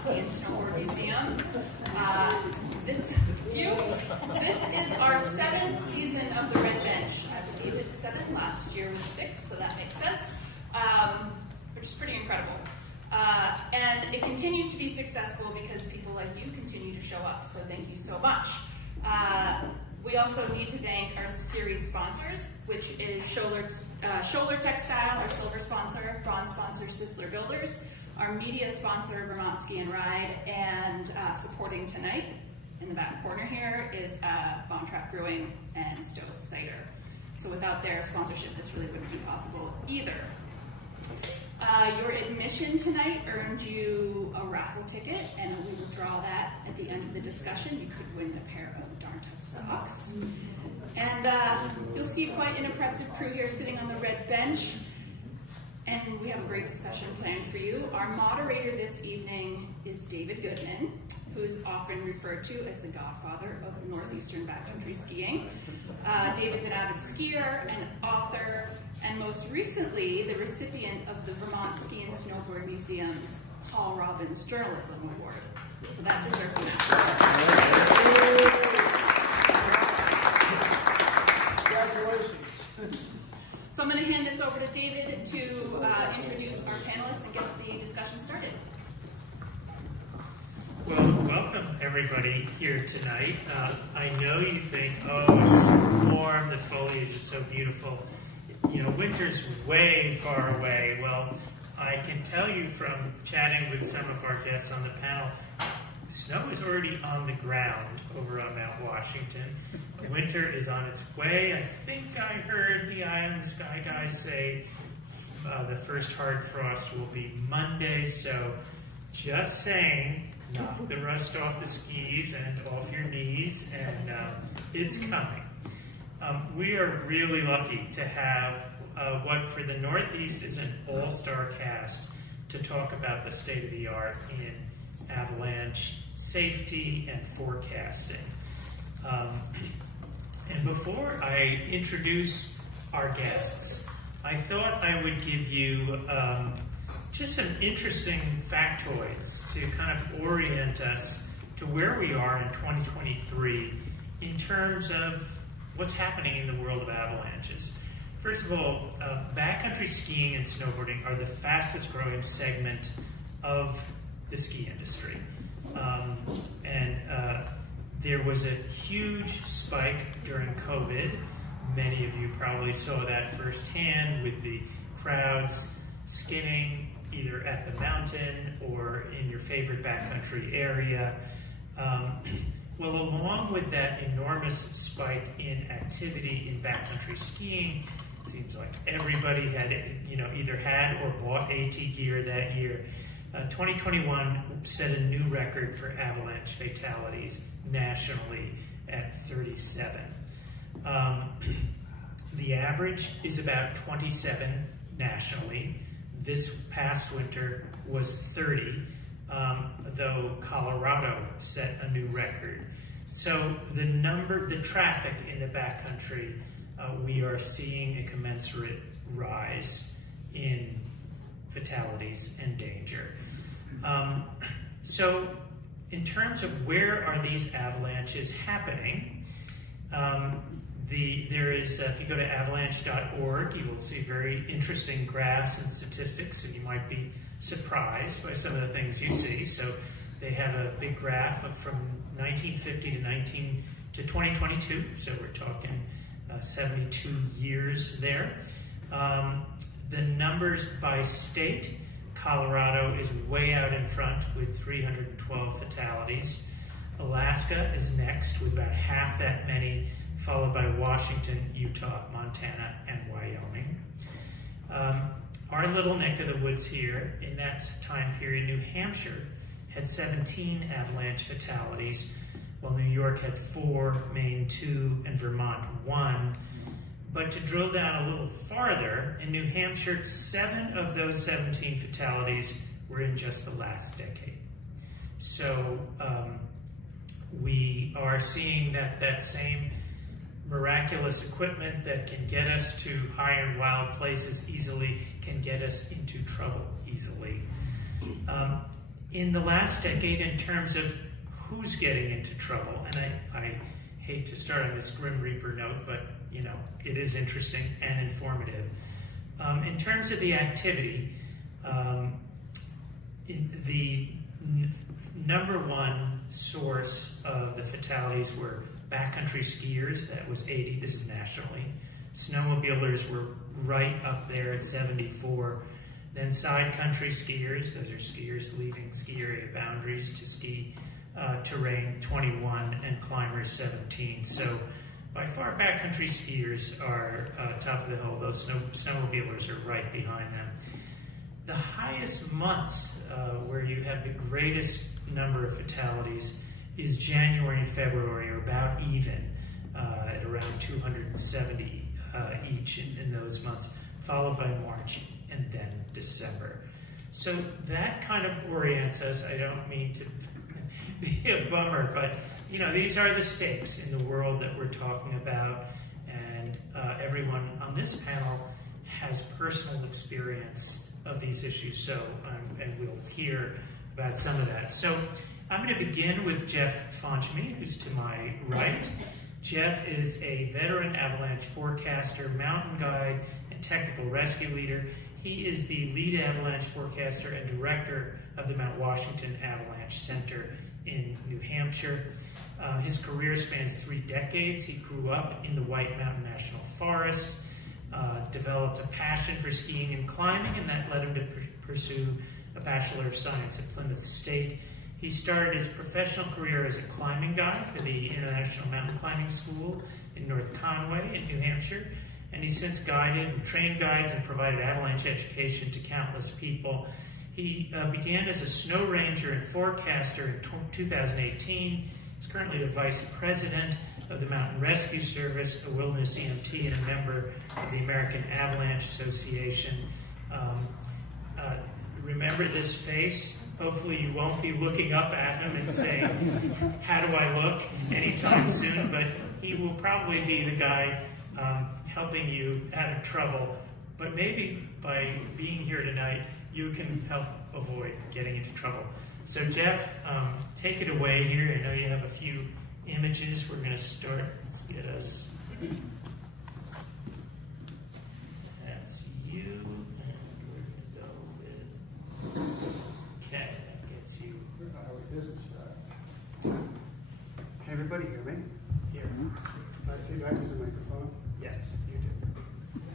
Vermont Ski and Snowboard Museum. This is our 7th season of the Red Bench. I believe it's 7th. Last year was 6, so that makes sense, which is pretty incredible. And it continues to be successful because people like you continue to show up, so thank you so much. We also need to thank our series sponsors, which is Scholler Textile, our silver sponsor, bronze sponsor, Sisler Builders, our media sponsor, Vermont Ski and Ride, and supporting tonight in the back corner here is Von Trapp Brewing and Stowe Cider. So without their sponsorship, this really wouldn't be possible either. Your admission tonight earned you a raffle ticket, and we will draw that at the end of the discussion. You could win a pair of Darn Tough socks. And you'll see quite an impressive crew here sitting on the red bench, and we have a great discussion planned for you. Our moderator this evening is David Goodman, who is often referred to as the godfather of Northeastern backcountry skiing. David's an avid skier and author, and most recently, the recipient of the Vermont Ski and Snowboard Museum's Paul Robbins Journalism Award. So that deserves an applause. Congratulations. So I'm going to hand this over to David to introduce our panelists and get the discussion started. Well, welcome everybody here tonight. I know you think, oh, it's warm, the foliage is so beautiful. You know, winter's way far away. Well, I can tell you from chatting with some of our guests on the panel, snow is already on the ground over on Mount Washington. Winter is on its way. I think I heard the Eye in the Sky guys say the first hard frost will be Monday, so just saying, knock the rust off the skis and off your knees, and it's coming. We are really lucky to have what for the Northeast is an all-star cast to talk about the state-of-the-art in avalanche safety and forecasting. And before I introduce our guests, I thought I would give you just some interesting factoids to kind of orient us to where we are in 2023 in terms of what's happening in the world of avalanches. First of all, backcountry skiing and snowboarding are the fastest growing segment of the ski industry. There was a huge spike during COVID. Many of you probably saw that firsthand with the crowds skinning either at the mountain or in your favorite backcountry area. Well, along with that enormous spike in activity in backcountry skiing, it seems like everybody had, either had or bought AT gear that year. 2021 set a new record for avalanche fatalities nationally at 37. The average is about 27 nationally. This past winter was 30, though Colorado set a new record. So the traffic in the backcountry, we are seeing a commensurate rise in fatalities and danger. So in terms of where are these avalanches happening, there is, if you go to avalanche.org, you will see very interesting graphs and statistics, and you might be surprised by some of the things you see. So they have a big graph from 1950 to 2022, so we're talking 72 years there. The numbers by state, Colorado is way out in front with 312 fatalities. Alaska is next with about half that many, followed by Washington, Utah, Montana, and Wyoming. Our little neck of the woods here, in that time period, New Hampshire had 17 avalanche fatalities, while New York had 4, Maine 2, and Vermont 1. But to drill down a little farther, in New Hampshire, 7 of those 17 fatalities were in just the last decade. So we are seeing that same miraculous equipment that can get us to high and wild places easily can get us into trouble easily. in the last decade in terms of who's getting into trouble. And I hate to start on this Grim Reaper note, but you know, it is interesting and informative. In terms of the activity, the number one source of the fatalities were backcountry skiers. That was 80. This is nationally. Snowmobilers were right up there at 74. Then side country skiers, those are skiers leaving ski area boundaries to ski terrain, 21, and climbers, 17. So by far, backcountry skiers are top of the hill. Those snowmobilers are right behind them. The highest months where you have the greatest number of fatalities is January and February, or about even, at around 270 each in those months, followed by March and then December. So that kind of orients us. I don't mean to be a bummer, but you know, these are the stakes in the world that we're talking about, and everyone on this panel has personal experience of these issues, so and we'll hear about some of that. So I'm going to begin with Jeff Fongemie, who's to my right. Jeff is a veteran avalanche forecaster, mountain guide, and technical rescue leader. He is the lead avalanche forecaster and director of the Mount Washington Avalanche Center in New Hampshire. His career spans 3 decades. He grew up in the White Mountain National Forest, developed a passion for skiing and climbing, and that led him to pursue a Bachelor of Science at Plymouth State. He started his professional career as a climbing guide for the International Mountain Climbing School in North Conway in New Hampshire, and he's since guided and trained guides and provided avalanche education to countless people. He began as a snow ranger and forecaster in 2018. He's currently the vice president of the Mountain Rescue Service, a wilderness EMT, and a member of the American Avalanche Association. Remember this face. Hopefully you won't be looking up at him and saying, how do I look, anytime soon, but he will probably be the guy helping you out of trouble. But maybe by being here tonight, you can help avoid getting into trouble. So Jeff, take it away here. I know you have a few images. We're going to start. Let's get us. That's you. And we're going to go with. Okay, that gets you. Can everybody hear me? Here. Do I use the microphone? Yes. You do.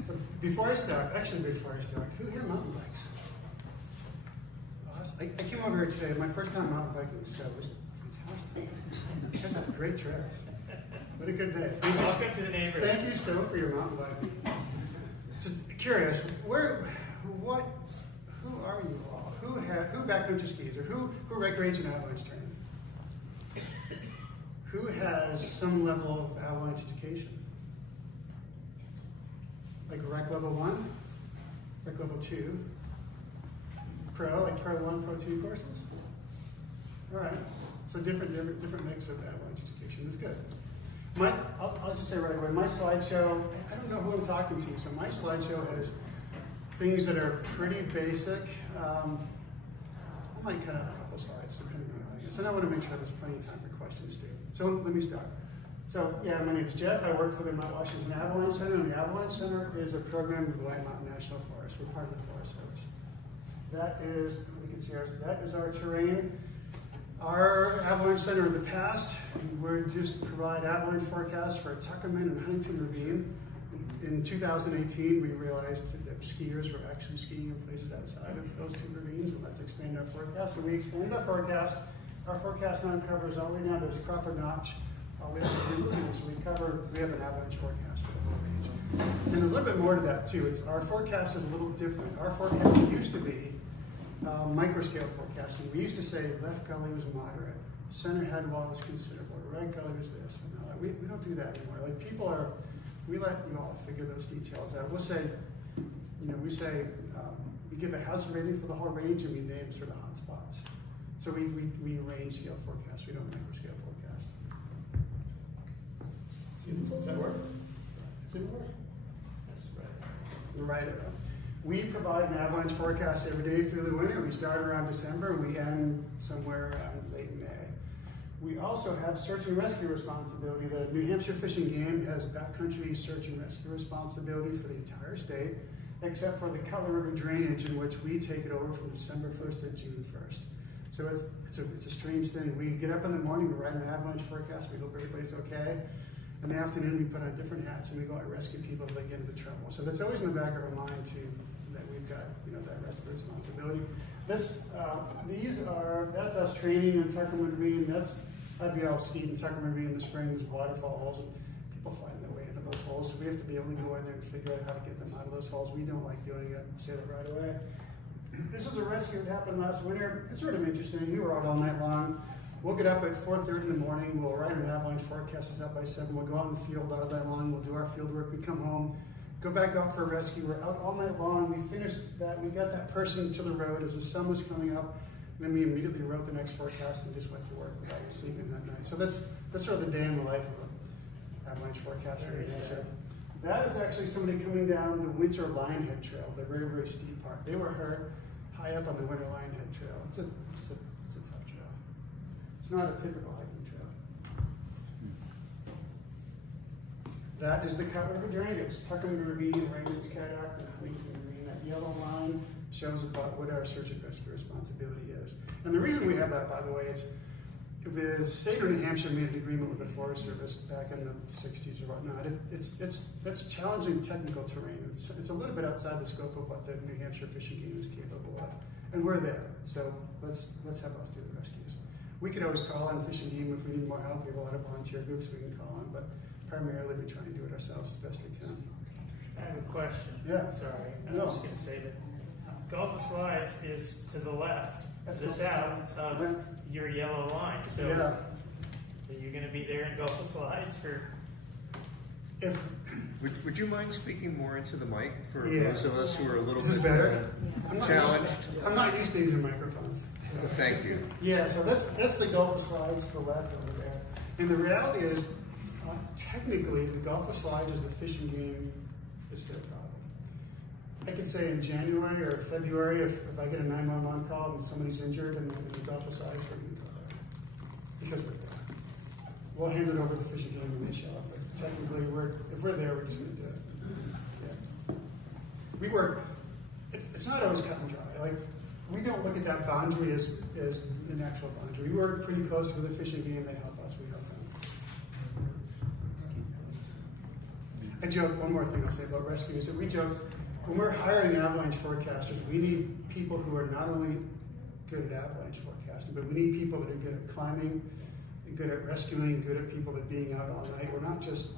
But before I start, who here mountain bikes? I came over here today. My first time mountain biking was fantastic. You guys have great trails. What a good day. Welcome to the neighborhood. Thank you, Stowe, for your mountain biking. So, curious, who are you all? Who backcountry skis, or who recreates in avalanche training? Who has some level of avalanche education? Like rec level 1, rec level 2, pro, like pro 1, pro 2 courses? All right, so different mix of avalanche education. That's good. I'll just say right away, my slideshow, I don't know who I'm talking to, so my slideshow has things that are pretty basic. I might cut out a couple slides depending on the audience. And I want to make sure there's plenty of time for questions too. So let me start. So yeah, my name is Jeff. I work for the Mount Washington Avalanche Center, and the Avalanche Center is a program of the White Mountain National Forest. We're part of the Forest Service. That is, we can see that is our terrain. Our Avalanche Center in the past, we just provide avalanche forecasts for Tuckerman and Huntington Ravine. In 2018, we realized that skiers were actually skiing in places outside of those 2 ravines, and let's expand our forecast. So we expanded our forecast. Our forecast now covers all the way down to Crawford Notch, all the way up to Route 2. So we have an avalanche forecast for the whole range. And there's a little bit more to that too. Our forecast is a little different. Our forecast used to be microscale forecasting. We used to say left gully was moderate, center head wall was considerable, right gully was this. And all that. We don't do that anymore. Like we let you all figure those details out. We'll say, we give a hazard rating for the whole range, and we name sort of hot spots. So we range scale forecast. We don't microscale forecast. Does that work? Does it work? That's right. Right. We provide an avalanche forecast every day through the winter. We start around December and we end somewhere around late May. We also have search and rescue responsibility. The New Hampshire Fish and Game has backcountry search and rescue responsibility for the entire state, except for the Cutler River drainage, in which we take it over from December 1st to June 1st. So it's a strange thing. We get up in the morning, we write an avalanche forecast, we hope everybody's okay. In the afternoon, we put on different hats and we go out and rescue people if they get into trouble. So that's always in the back of our mind too, that we've got, that rescue responsibility. That's us training in Tuckerman Ravine. I'd be all skiing in Tuckerman Ravine in the spring. There's waterfalls and people find their way into those holes. So we have to be able to go in there and figure out how to get them out of those holes. We don't like doing it. I'll say that right away. This is a rescue that happened last winter. It's sort of interesting. We were out all night long. We'll get up at 4:30 in the morning. We'll write an avalanche forecast. It's up by 7. We'll go out in the field all night long. We'll do our field work. We come home, go back out for a rescue. We're out all night long. We finished that. We got that person to the road as the sun was coming up. And then we immediately wrote the next forecast and just went to work without sleeping that night. So that's sort of the day in the life of an avalanche forecaster. That is actually somebody coming down the Winter Lionhead Trail, the very, very steep part. They were hurt high up on the Winter Lionhead Trail. It's a tough trail. It's not a typical hiking trail. That is the Cutler River drainage. Tuckerman Ravine, Raymond's Caddock, and Huntington Ravine. That yellow line shows about what our search and rescue responsibility is. And the reason we have that, by the way, it's the state of New Hampshire made an agreement with the Forest Service back in the 60s or whatnot. It's challenging technical terrain. It's a little bit outside the scope of what the New Hampshire Fish and Game is capable of. And we're there. So let's have us do the rescues. We could always call on Fish and Game if we need more help. We have a lot of volunteer groups we can call on, but primarily we try and do it ourselves as best we can. I have a question. Yeah. Sorry. No. I'm just going to say that Gulf of Slides is to the left, That's to the south of your yellow line. So Yeah. are you going to be there in Gulf of Slides for? If Would you mind speaking more into the mic for Yeah. those of us who are a little This is bit better? challenged? I'm not used to using microphones. So. Thank you. Yeah, so that's the Gulf of Slides to the left over there. And the reality is, technically, the Gulf of Slides is the Fish and Game is their problem. I could say in January or February, if I get a 911 call and somebody's injured in the Gulf of Slides, we're going to go there. Because we're there. We'll hand it over to the Fish and Game when they show up. But technically, if we're there, we're just going to do it. Yeah. We work, it's not always cut and dry. Like, we don't look at that boundary as an actual boundary. We work pretty close with the Fish and Game. They help us. We help them. I joke, one more thing I'll say about rescue is that we joke, when we're hiring avalanche forecasters, we need people who are not only good at avalanche forecasting, but we need people that are good at climbing, good at rescuing, good at people that being out all night. We're not just,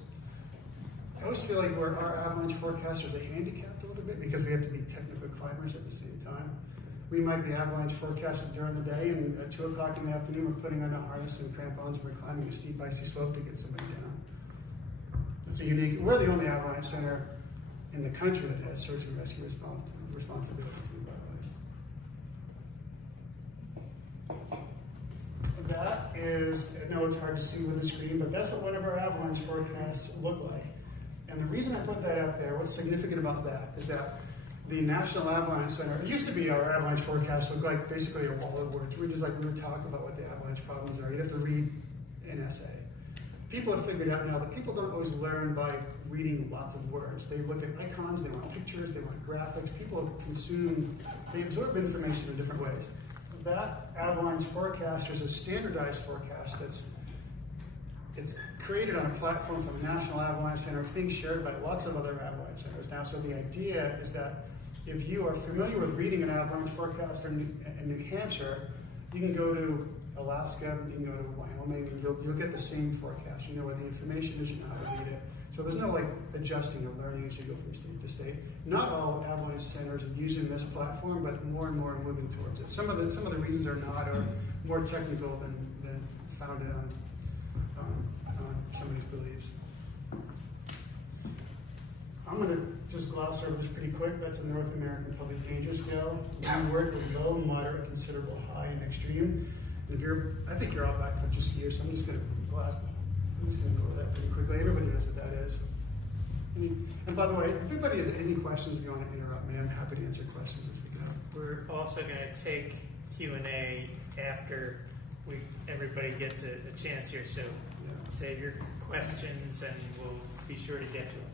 I always feel like our avalanche forecasters are handicapped a little bit because we have to be technical climbers at the same time. We might be avalanche forecasting during the day, and at 2 o'clock in the afternoon, we're putting on a harness and crampons, and we're climbing a steep icy slope to get somebody down. It's a unique, we're the only avalanche center in the country that has search and rescue responsibility too, by the way. That is, I know it's hard to see with the screen, but that's what one of our avalanche forecasts look like. And the reason I put that out there, what's significant about that is that the National Avalanche Center, it used to be our avalanche forecast looked like basically a wall of words. We would talk about what the avalanche problems are. You'd have to read an essay. People have figured out now that people don't always learn by reading lots of words. They look at icons, they want pictures, they want graphics. People consume, they absorb information in different ways. That avalanche forecast is a standardized forecast it's created on a platform from the National Avalanche Center. It's being shared by lots of other avalanche centers now. So the idea is that if you are familiar with reading an avalanche forecast in New Hampshire, you can go to Alaska, you can go to Wyoming, and you'll get the same forecast. You know where the information is, you know how to read it. So there's no adjusting or learning as you go from state to state. Not all avalanche centers are using this platform, but more and more are moving towards it. Some of the reasons are more technical than founded on somebody's beliefs. I'm going to just gloss over this pretty quick. That's a North American Public Danger Scale. We work with low, moderate, considerable, high, and extreme. If I think you're all backcountry skiers, so I'm just going to go over that pretty quickly. Everybody knows what that is. And by the way, if anybody has any questions, if you want to interrupt me, I'm happy to answer questions as we go. We're also going to take Q&A after everybody gets a chance here, so save your questions and we'll be sure to get to them.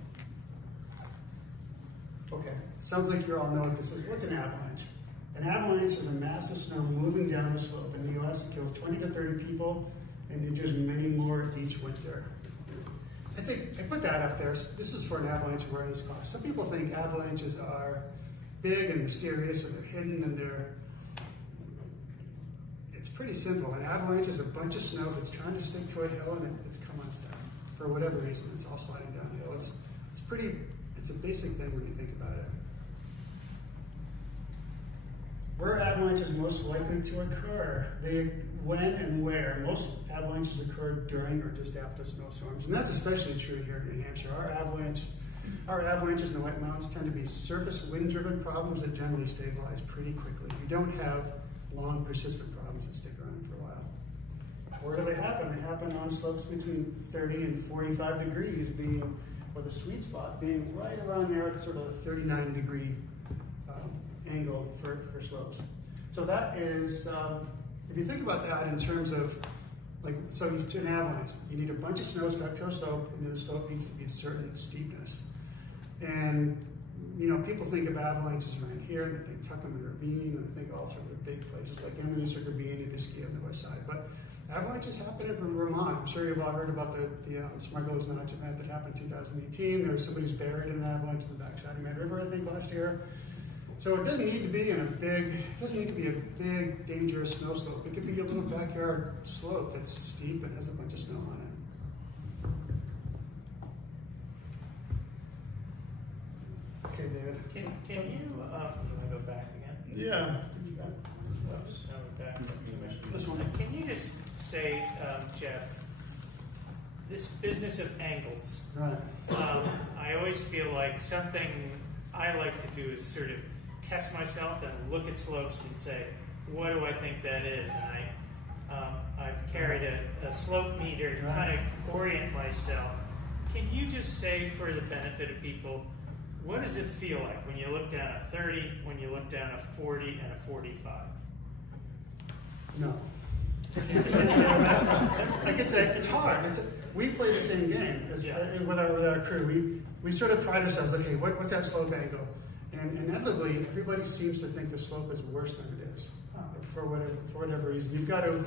Okay, sounds like you all know what this is. What's an avalanche? An avalanche is a mass of snow moving down a slope. In the U.S., it kills 20 to 30 people and injures many more each winter. I think I put that up there. This is for an avalanche awareness class. Some people think avalanches are big and mysterious and they're hidden and it's pretty simple. An avalanche is a bunch of snow that's trying to stick to a hill and it's come unstuck. For whatever reason, it's all sliding downhill. It's a basic thing when you think about it. Where are avalanches most likely to occur? When and where? Most avalanches occur during or just after snowstorms, and that's especially true here in New Hampshire. Our avalanches in the White Mountains tend to be surface wind-driven problems that generally stabilize pretty quickly. We don't have long, persistent problems that stick around for a while. Where do they happen? They happen on slopes between 30 and 45 degrees, or the sweet spot being right around there at sort of a 39-degree angle for slopes. So that is, if you think about that in terms of, so to an avalanche, you need a bunch of snow stuck to a slope, and the slope needs to be a certain steepness. And, people think of avalanches around here, and they think Tuckerman Ravine, and they think all sorts of big places like Eminence or Ravine and Biscayne on the west side. But avalanches happen in Vermont. I'm sure you've all heard about the Smuggler's Notch event that happened in 2018. There was somebody who's buried in an avalanche in the backside of Mad River, I think, last year. So it doesn't need to be a big, dangerous snow slope. It could be a little backyard slope that's steep and has a bunch of snow on it. Okay, David. Can you want to go back again? Yeah. Oops, no, we're back. This one. Can you just say, Jeff, this business of angles, Right. I always feel like something I like to do is sort of test myself and look at slopes and say, what do I think that is? And I've carried a slope meter to kind of orient myself. Can you just say, for the benefit of people, what does it feel like when you look down a 30, when you look down a 40 and a 45? No. I could say it's hard. We play the same game with our crew. We sort of pride ourselves. Okay, what's that slope angle? And inevitably, everybody seems to think the slope is worse than it is for whatever reason. You've got to.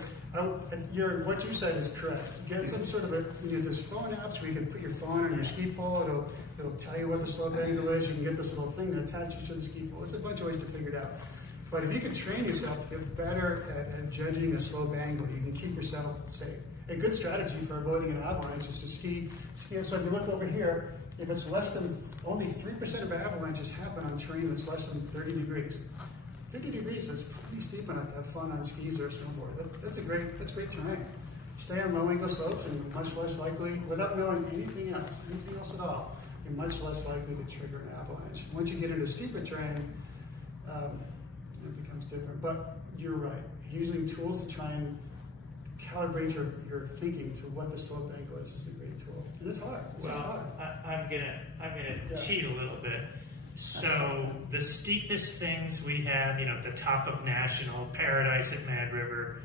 What you said is correct. Get some sort of there's phone apps where you can put your phone on your ski pole. It'll tell you what the slope angle is. You can get this little thing that attaches to the ski pole. There's a bunch of ways to figure it out. But if you can train yourself to get better at judging a slope angle, you can keep yourself safe. A good strategy for avoiding an avalanche is to ski. So if you look over here, if it's less than, only 3% of avalanches happen on terrain that's less than 30 degrees. 50 degrees is pretty steep enough to have fun on skis or a snowboard. That's great terrain. Stay on low angle slopes and much less likely, without knowing anything else at all, you're much less likely to trigger an avalanche. Once you get into steeper terrain, it becomes different. But you're right. Using tools to try and calibrate your thinking to what the slope angle is a great tool. And it's hard. I'm gonna cheat a little bit. So the steepest things we have, the top of National, Paradise at Mad River,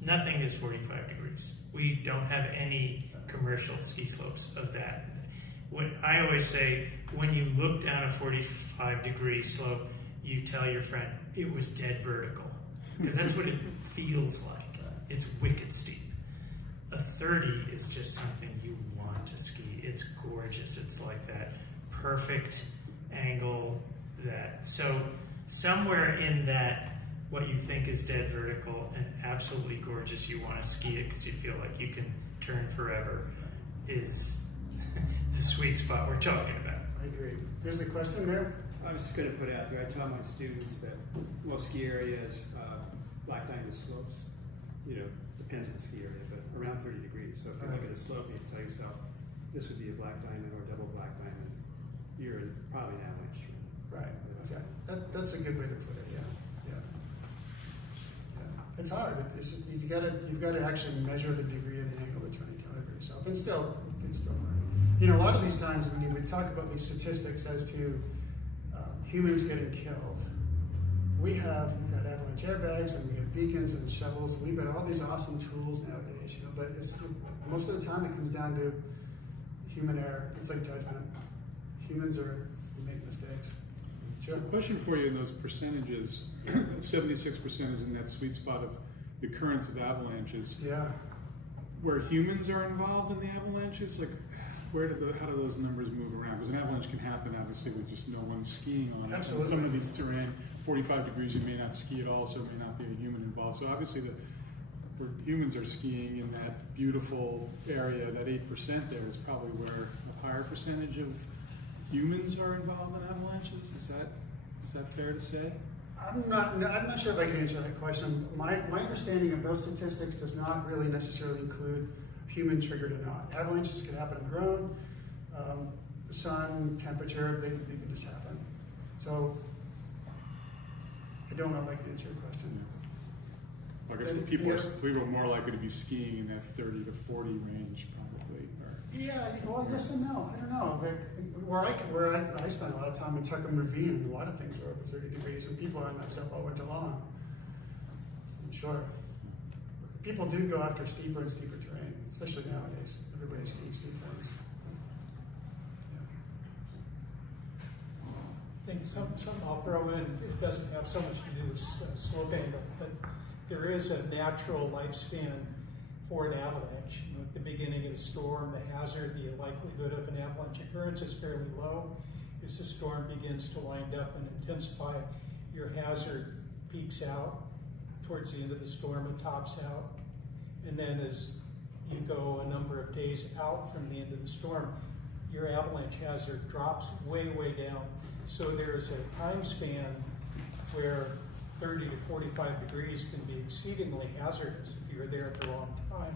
nothing is 45 degrees. We don't have any commercial ski slopes of that. What I always say, when you look down a 45-degree slope, you tell your friend, it was dead vertical. Because that's what it feels like. It's wicked steep. A 30 is just something you want to ski. It's gorgeous. It's like that perfect angle. So somewhere in that, what you think is dead vertical and absolutely gorgeous, you want to ski it because you feel like you can turn forever, is the sweet spot we're talking about. I agree. There's a question there. I was just going to put out there, I tell my students that most ski areas, black diamond slopes, depends on the ski area, but around 30 degrees. So if you look at a slope, you can tell yourself, this would be a black diamond or a double black diamond. You're probably an avalanche. Right. Okay. That's a good way to put it. Yeah. It's hard. It's just, you've got to actually measure the degree of the angle to try and calibrate yourself. And still, it's still hard. You know, a lot of these times when we talk about these statistics as to humans getting killed, we've got avalanche airbags and we have beacons and shovels, and we've got all these awesome tools nowadays, you know, but most of the time it comes down to human error. It's like judgment. Humans we make mistakes. Sure. So question for you in those percentages, 76% is in that sweet spot of the occurrence of avalanches. Yeah. Where humans are involved in the avalanches, like how do those numbers move around? Because an avalanche can happen, obviously, with just no one skiing on it. Absolutely. And some of these terrain, 45 degrees, you may not ski at all, so it may not be a human involved. So obviously, where humans are skiing in that beautiful area, that 8% there is probably where a higher percentage of humans are involved in avalanches. Is that fair to say? I'm not sure if I can answer that question. My understanding of those statistics does not really necessarily include human triggered or not. Avalanches can happen on their own. The sun, temperature, they can just happen. So I don't know if I can answer your question. I guess people are more likely to be skiing in that 30 to 40 range, probably. Yeah, well, yes and no. I don't know. Where I spend a lot of time in Tuckham Ravine, and a lot of things are over 30 degrees, and people are on that stuff all winter long. I'm sure. People do go after steeper and steeper terrain, especially nowadays. Everybody's skiing steep things. I think some I'll throw in, it doesn't have so much to do with slope angle, but there is a natural lifespan for an avalanche. You know, at the beginning of the storm, the hazard, the likelihood of an avalanche occurrence is fairly low. As the storm begins to wind up and intensify, your hazard peaks out. Towards the end of the storm, it tops out. And then as you go a number of days out from the end of the storm, your avalanche hazard drops way, way down. So there's a time span where 30 to 45 degrees can be exceedingly hazardous if you're there at the wrong time.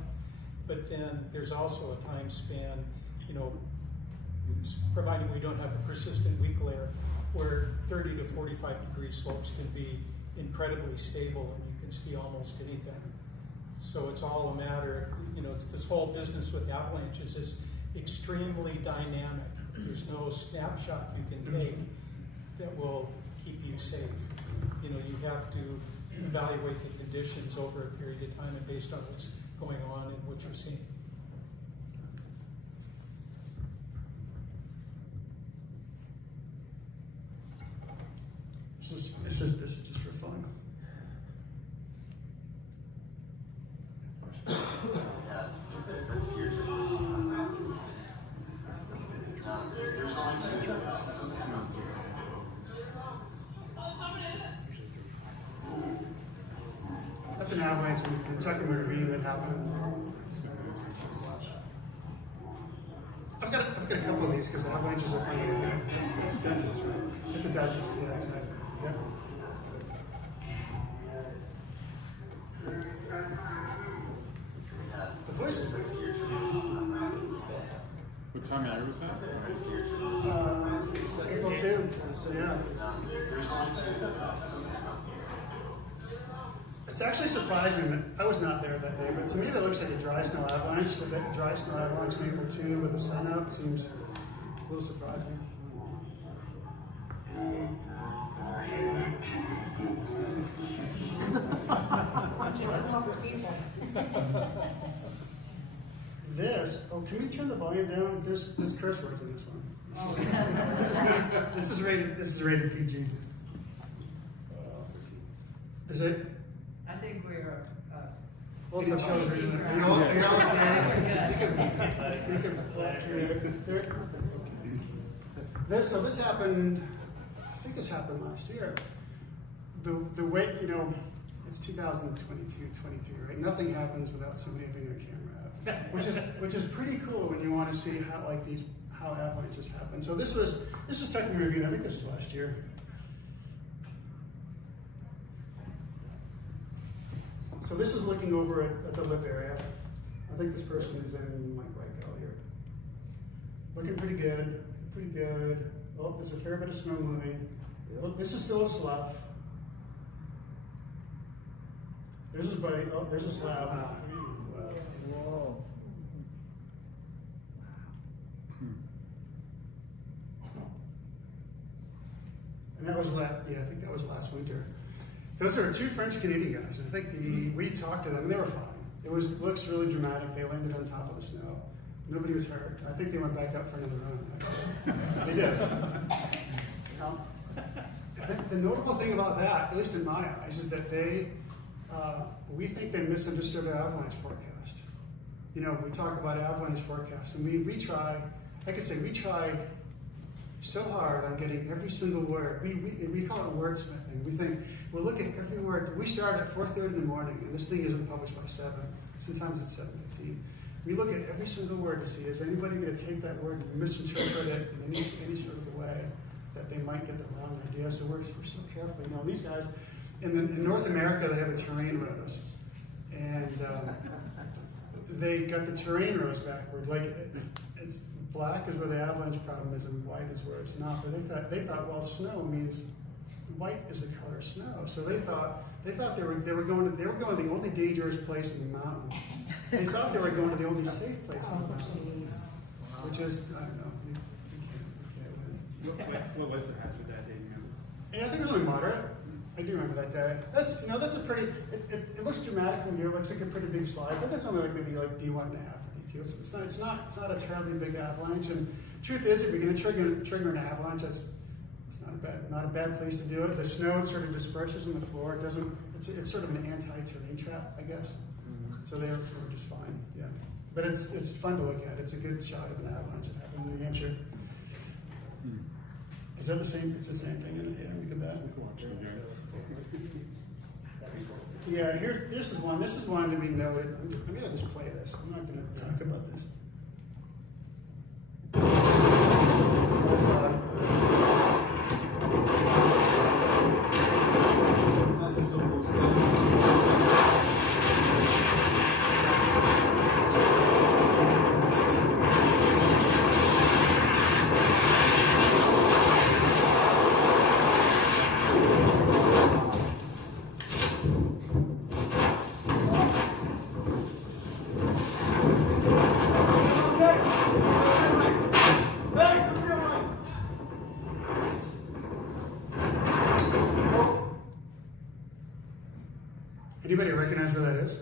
But then there's also a time span, you know, providing we don't have a persistent weak layer, where 30 to 45 degree slopes can be incredibly stable and you can ski almost anything. So it's all a matter, you know, it's this whole business with avalanches is extremely dynamic. There's no snapshot you can take that will keep you safe. You know, you have to evaluate the conditions over a period of time and based on what's going on and what you're seeing. This is just for fun. That's an avalanche in Tuckham Ravine that happened. I've got a couple of these because avalanches are fun to do. It's Duchess, right? It's a Duchess, yeah, exactly. Yep. The voice is great. What time of year was that? April 2, so yeah. It's actually surprising that I was not there that day, but to me that looks like a dry snow avalanche. That dry snow avalanche in April 2 with the sun out seems a little surprising. Can we turn the volume down? There's curse words in this one. This is rated PG. Is it? I think we're. Well, it's television. You all This happened. I think this happened last year. The way, you know, it's 2022, 23, right? Nothing happens without somebody having their camera out, which is pretty cool when you want to see how avalanches happen. So this was technically reviewed. I think this was last year. So this is looking over at the lip area. I think this person is in like right out here. Looking pretty good, pretty good. Oh, there's a fair bit of snow moving. Look, this is still a slough. There's his buddy. Oh, there's a slab. Whoa. was I think that was last winter. Those are two French Canadian guys. I think we talked to them, and they were fine. It looks really dramatic. They landed on top of the snow. Nobody was hurt. I think they went back up for another run. Actually. They did. The notable thing about that, at least in my eyes, is that we think they misunderstood our avalanche forecast. You know, we talk about avalanche forecasts, and we try, like I say, we try so hard on getting every single word. We call it wordsmithing. We think, we'll look at every word. We start at 4:30 in the morning, and this thing isn't published by 7. Sometimes it's 7:15. We look at every single word to see, is anybody going to take that word and misinterpret it in any sort of a way that they might get the wrong idea. So we're so careful. You know, these guys, in North America, they have a terrain rose. And they got the terrain rose backward. Like, it's black is where the avalanche problem is, and white is where it's not. But they thought, well, snow means white is the color of snow. So they thought they were going to the only dangerous place in the mountain. They thought they were going to the only safe place in the mountain, which is, I don't know. What was the hazard that day? You remember? Yeah, I think it was really moderate. I do remember that day. That's a pretty. It looks dramatic from here. It looks like a pretty big slide, but that's only like maybe like D1.5 or D2. So it's not a terribly big avalanche. And truth is, if you're going to trigger an avalanche, it's not a bad place to do it. The snow sort of disperses on the floor. It doesn't. It's sort of an anti-terrain trap, I guess. So they're just fine. Yeah, but it's fun to look at. It's a good shot of an avalanche that happened in New Hampshire. Is that the same? It's the same thing. Yeah, look at that. Yeah, this is one. This is one to be noted. I'm going to just play this. I'm not going to talk about this. That's loud. This is almost done. Anybody recognize where that is?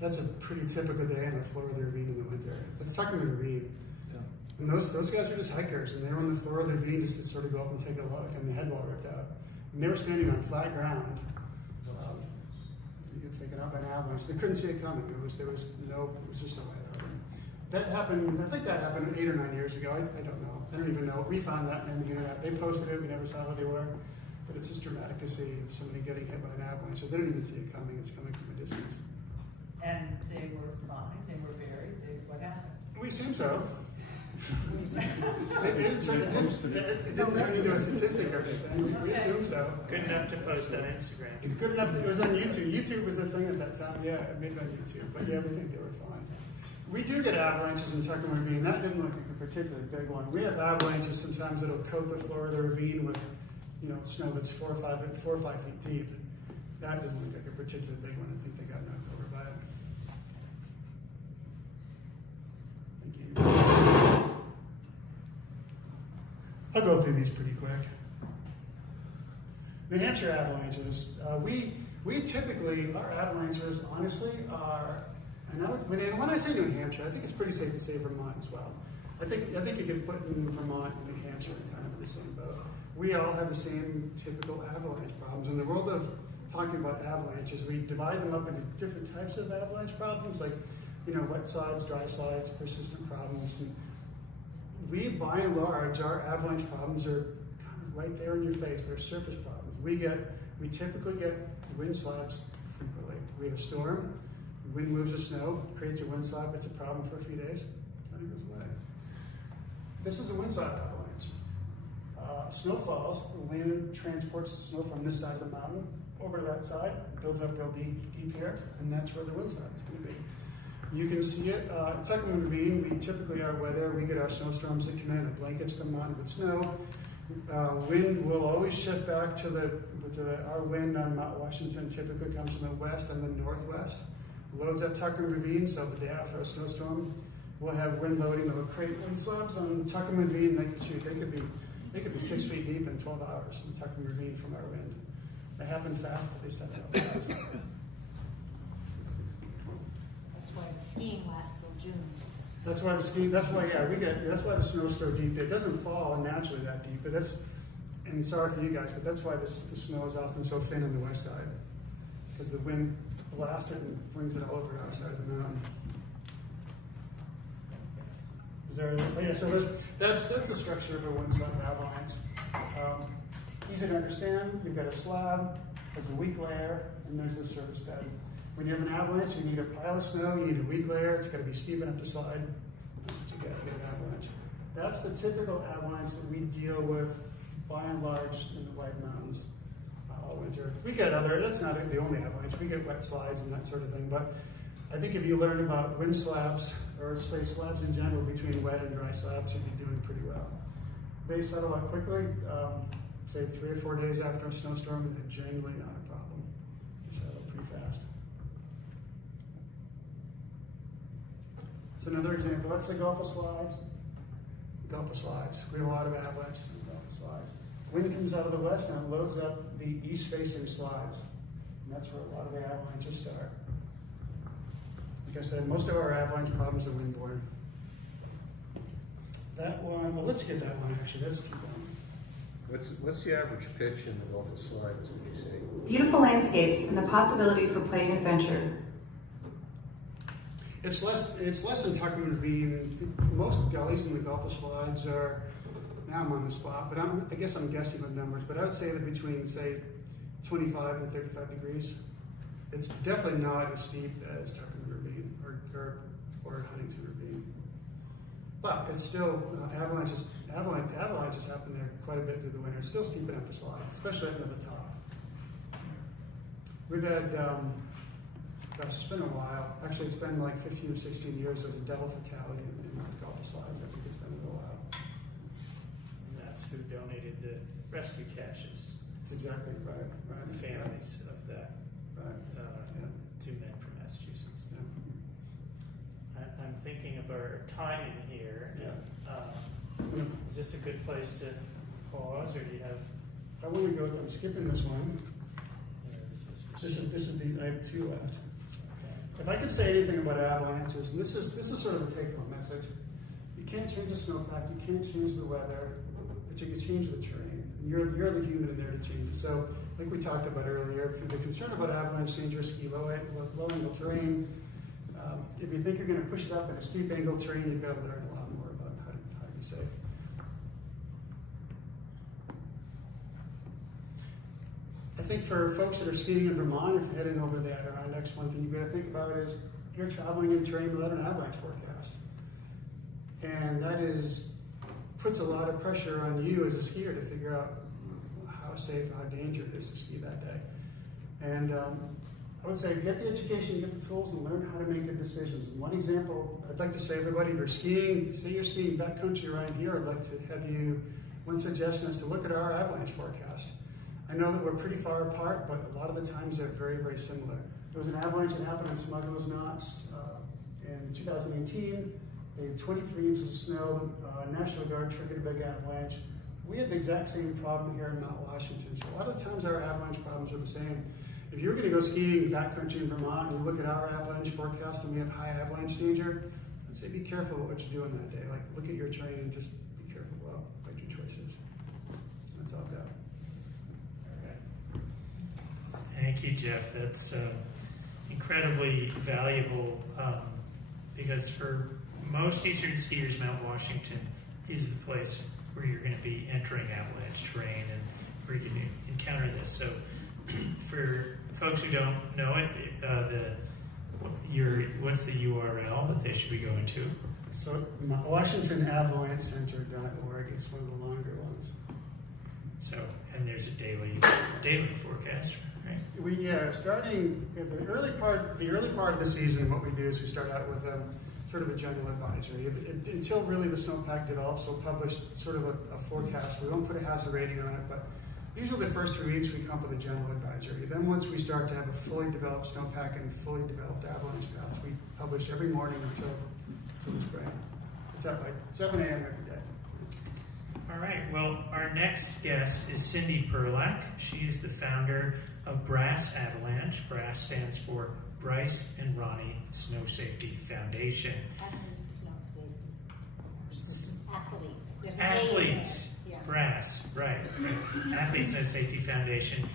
That's a pretty typical day on the floor of the ravine in the winter. Let's talk about the ravine. Yeah. And those guys are just hikers, and they were on the floor of the ravine just to sort of go up and take a look, and the head wall ripped out. And they were standing on flat ground. You get taken out by an avalanche. They couldn't see it coming. It was just no way out. That happened. I think that happened 8 or 9 years ago. I don't know. I don't even know. We found that on the internet. They posted it. We never saw who they were. But it's just dramatic to see somebody getting hit by an avalanche. So they don't even see it coming. It's coming from a distance. And they were fine. They were buried. What happened? We assume so. It didn't turn into a statistic or anything. We assume so. Good enough to post on Instagram. Good enough. It was on YouTube. YouTube was a thing at that time. Yeah, it made it on YouTube. But yeah, we think they were fine. We do get avalanches in Tuckerman Ravine. That didn't look like a particularly big one. We have avalanches sometimes that'll coat the floor of the ravine with, snow that's 4 or 5 feet deep. That didn't look like a particularly big one. I think they got knocked over by it. Thank you. I'll go through these pretty quick. New Hampshire avalanches. We typically, our avalanches, honestly, are, and when I say New Hampshire, I think it's pretty safe to say Vermont as well. I think you can put in Vermont and New Hampshire kind of in the same boat. We all have the same typical avalanche problems. In the world of talking about avalanches, we divide them up into different types of avalanche problems, like wet slides, dry slides, persistent problems. And we, by and large, our avalanche problems are kind of right there in your face. They're surface problems. We typically get wind slabs frequently. We have a storm, wind moves the snow, creates a wind slab. It's a problem for a few days, then it goes away. This is a wind slab avalanche. Snow falls, the wind transports the snow from this side of the mountain over to that side, builds up real deep here, and that's where the wind slab is going to be. You can see it. In Tuckerman Ravine, we typically, our weather, we get our snowstorms that come in, it blankets the mountain with snow. Wind will always shift back to our wind on Mount Washington typically comes from the west and the northwest. Loads up Tuckerman Ravine, so the day after a snowstorm, we'll have wind loading that will create wind slabs on Tuckerman Ravine. They could be They could be 6 feet deep in 12 hours in the Tucking Ravine from our wind. They happen fast, but they set out fast. That's why the skiing lasts till June. That's why the ski. That's why that's why the snow's so deep. It doesn't fall naturally that deep, but that's. And sorry for you guys, but that's why the snow is often so thin on the west side, because the wind blasts it and brings it all over our side of the mountain. Is there? Oh yeah. So that's the structure of a wind slab avalanche. Easy to understand. You've got a slab. There's a weak layer, and there's the surface bed. When you have an avalanche, you need a pile of snow, you need a weak layer, it's got to be steep enough to slide. That's what you get with an avalanche. That's the typical avalanche that we deal with, by and large, in the White Mountains all winter. We get that's not the only avalanche, we get wet slides and that sort of thing, but I think if you learn about wind slabs, or say slabs in general, between wet and dry slabs, you'd be doing pretty well. They settle out quickly, say 3 or 4 days after a snowstorm, and they're generally not a problem. They settle pretty fast. It's another example. That's the Gulf of Slides. Gulf of Slides. We have a lot of avalanches in the Gulf of Slides. Wind comes out of the west and it loads up the east-facing slides. And that's where a lot of the avalanches start. Like I said, most of our avalanche problems are windborne. That one, well, let's get that one actually. Let's keep going. What's the average pitch in the Gulf of Slides, would you say? Beautiful landscapes and the possibility for playing adventure. It's less than Tucking Ravine. Most gullies in the Gulf of Slides are, now I'm on the spot, but I guess I'm guessing with numbers, but I would say that between, say, 25 and 35 degrees. It's definitely not as steep as Tucking Ravine or Huntington Ravine. But it's still, avalanches happen there quite a bit through the winter. It's still steep enough to slide, especially up to the top. We've had, gosh, it's been a while. Actually, it's been like 15 or 16 years of a double fatality in the Gulf of Slides. I think it's been a little while. And that's who donated the rescue caches. That's exactly right. The families of that. Right. Yeah. 2 men from Massachusetts. Yeah. I'm thinking of our timing here. Yeah. Is this a good place to pause, or do you have? I want to go. I'm skipping this one. This is I have 2 left. okay. If I could say anything about avalanches, and this is sort of a take-home message. You can't change the snowpack, you can't change the weather, but you can change the terrain. And you're the human in there to change it. So, like we talked about earlier, if you're concerned about avalanche danger, ski low angle terrain. If you think you're going to push it up in a steep angle terrain, you've got to learn a lot more about how to be safe. I think for folks that are skiing in Vermont, if you're heading over the Adirondacks, one thing you've got to think about is you're traveling in terrain without an avalanche forecast. And that puts a lot of pressure on you as a skier to figure out how safe, how dangerous it is to ski that day. And I would say get the education, get the tools, and learn how to make good decisions. And one example, I'd like to say, everybody, if you're skiing, say you're skiing backcountry around here, I'd like to have you, one suggestion is to look at our avalanche forecast. I know that we're pretty far apart, but a lot of the times they're very, very similar. There was an avalanche that happened on Smuggler's Knots in 2018. They had 23 inches of snow. National Guard triggered a big avalanche. We had the exact same problem here in Mount Washington. So a lot of the times our avalanche problems are the same. If you're going to go skiing backcountry in Vermont and you look at our avalanche forecast and we have high avalanche danger, I'd say be careful about what you're doing that day. Like, look at your terrain and just be careful about your choices. That's all I've got. Thank you, Jeff. That's incredibly valuable because for most Eastern skiers, Mount Washington is the place where you're going to be entering avalanche terrain and where you're going to encounter this. So for folks who don't know it, what's the URL that they should be going to? So WashingtonAvalancheCenter.org. It's one of the longer ones. So, and there's a daily forecast. Right? Starting in the early part of the season, what we do is we start out with sort of a general advisory. Until really the snowpack develops, we'll publish sort of a forecast. We won't put a hazard rating on it, but usually the first 3 weeks we come up with a general advisory. Then once we start to have a fully developed snowpack and fully developed avalanche paths, we publish every morning until the spring. It's at like 7 a.m. every day. All right, well, our next guest is Cindy Berlack. She is the founder of BRASS Avalanche. BRASS stands for Bryce and Ronnie Snow Safety Foundation. Athlete. Yeah. BRASS, right. Athlete Snow Safety Foundation.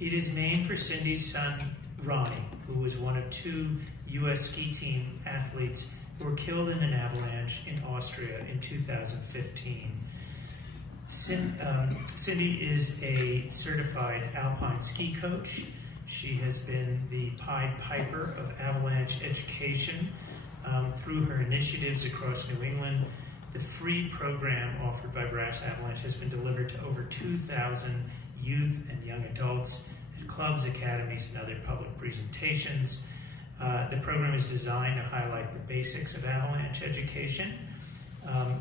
It is named for Cindy's son, Ronnie, who was one of 2 U.S. ski team athletes who were killed in an avalanche in Austria in 2015. Cindy is a certified alpine ski coach. She has been the Pied Piper of avalanche education through her initiatives across New England. The free program offered by BRASS Avalanche has been delivered to over 2,000 youth and young adults at clubs, academies, and other public presentations. The program is designed to highlight the basics of avalanche education.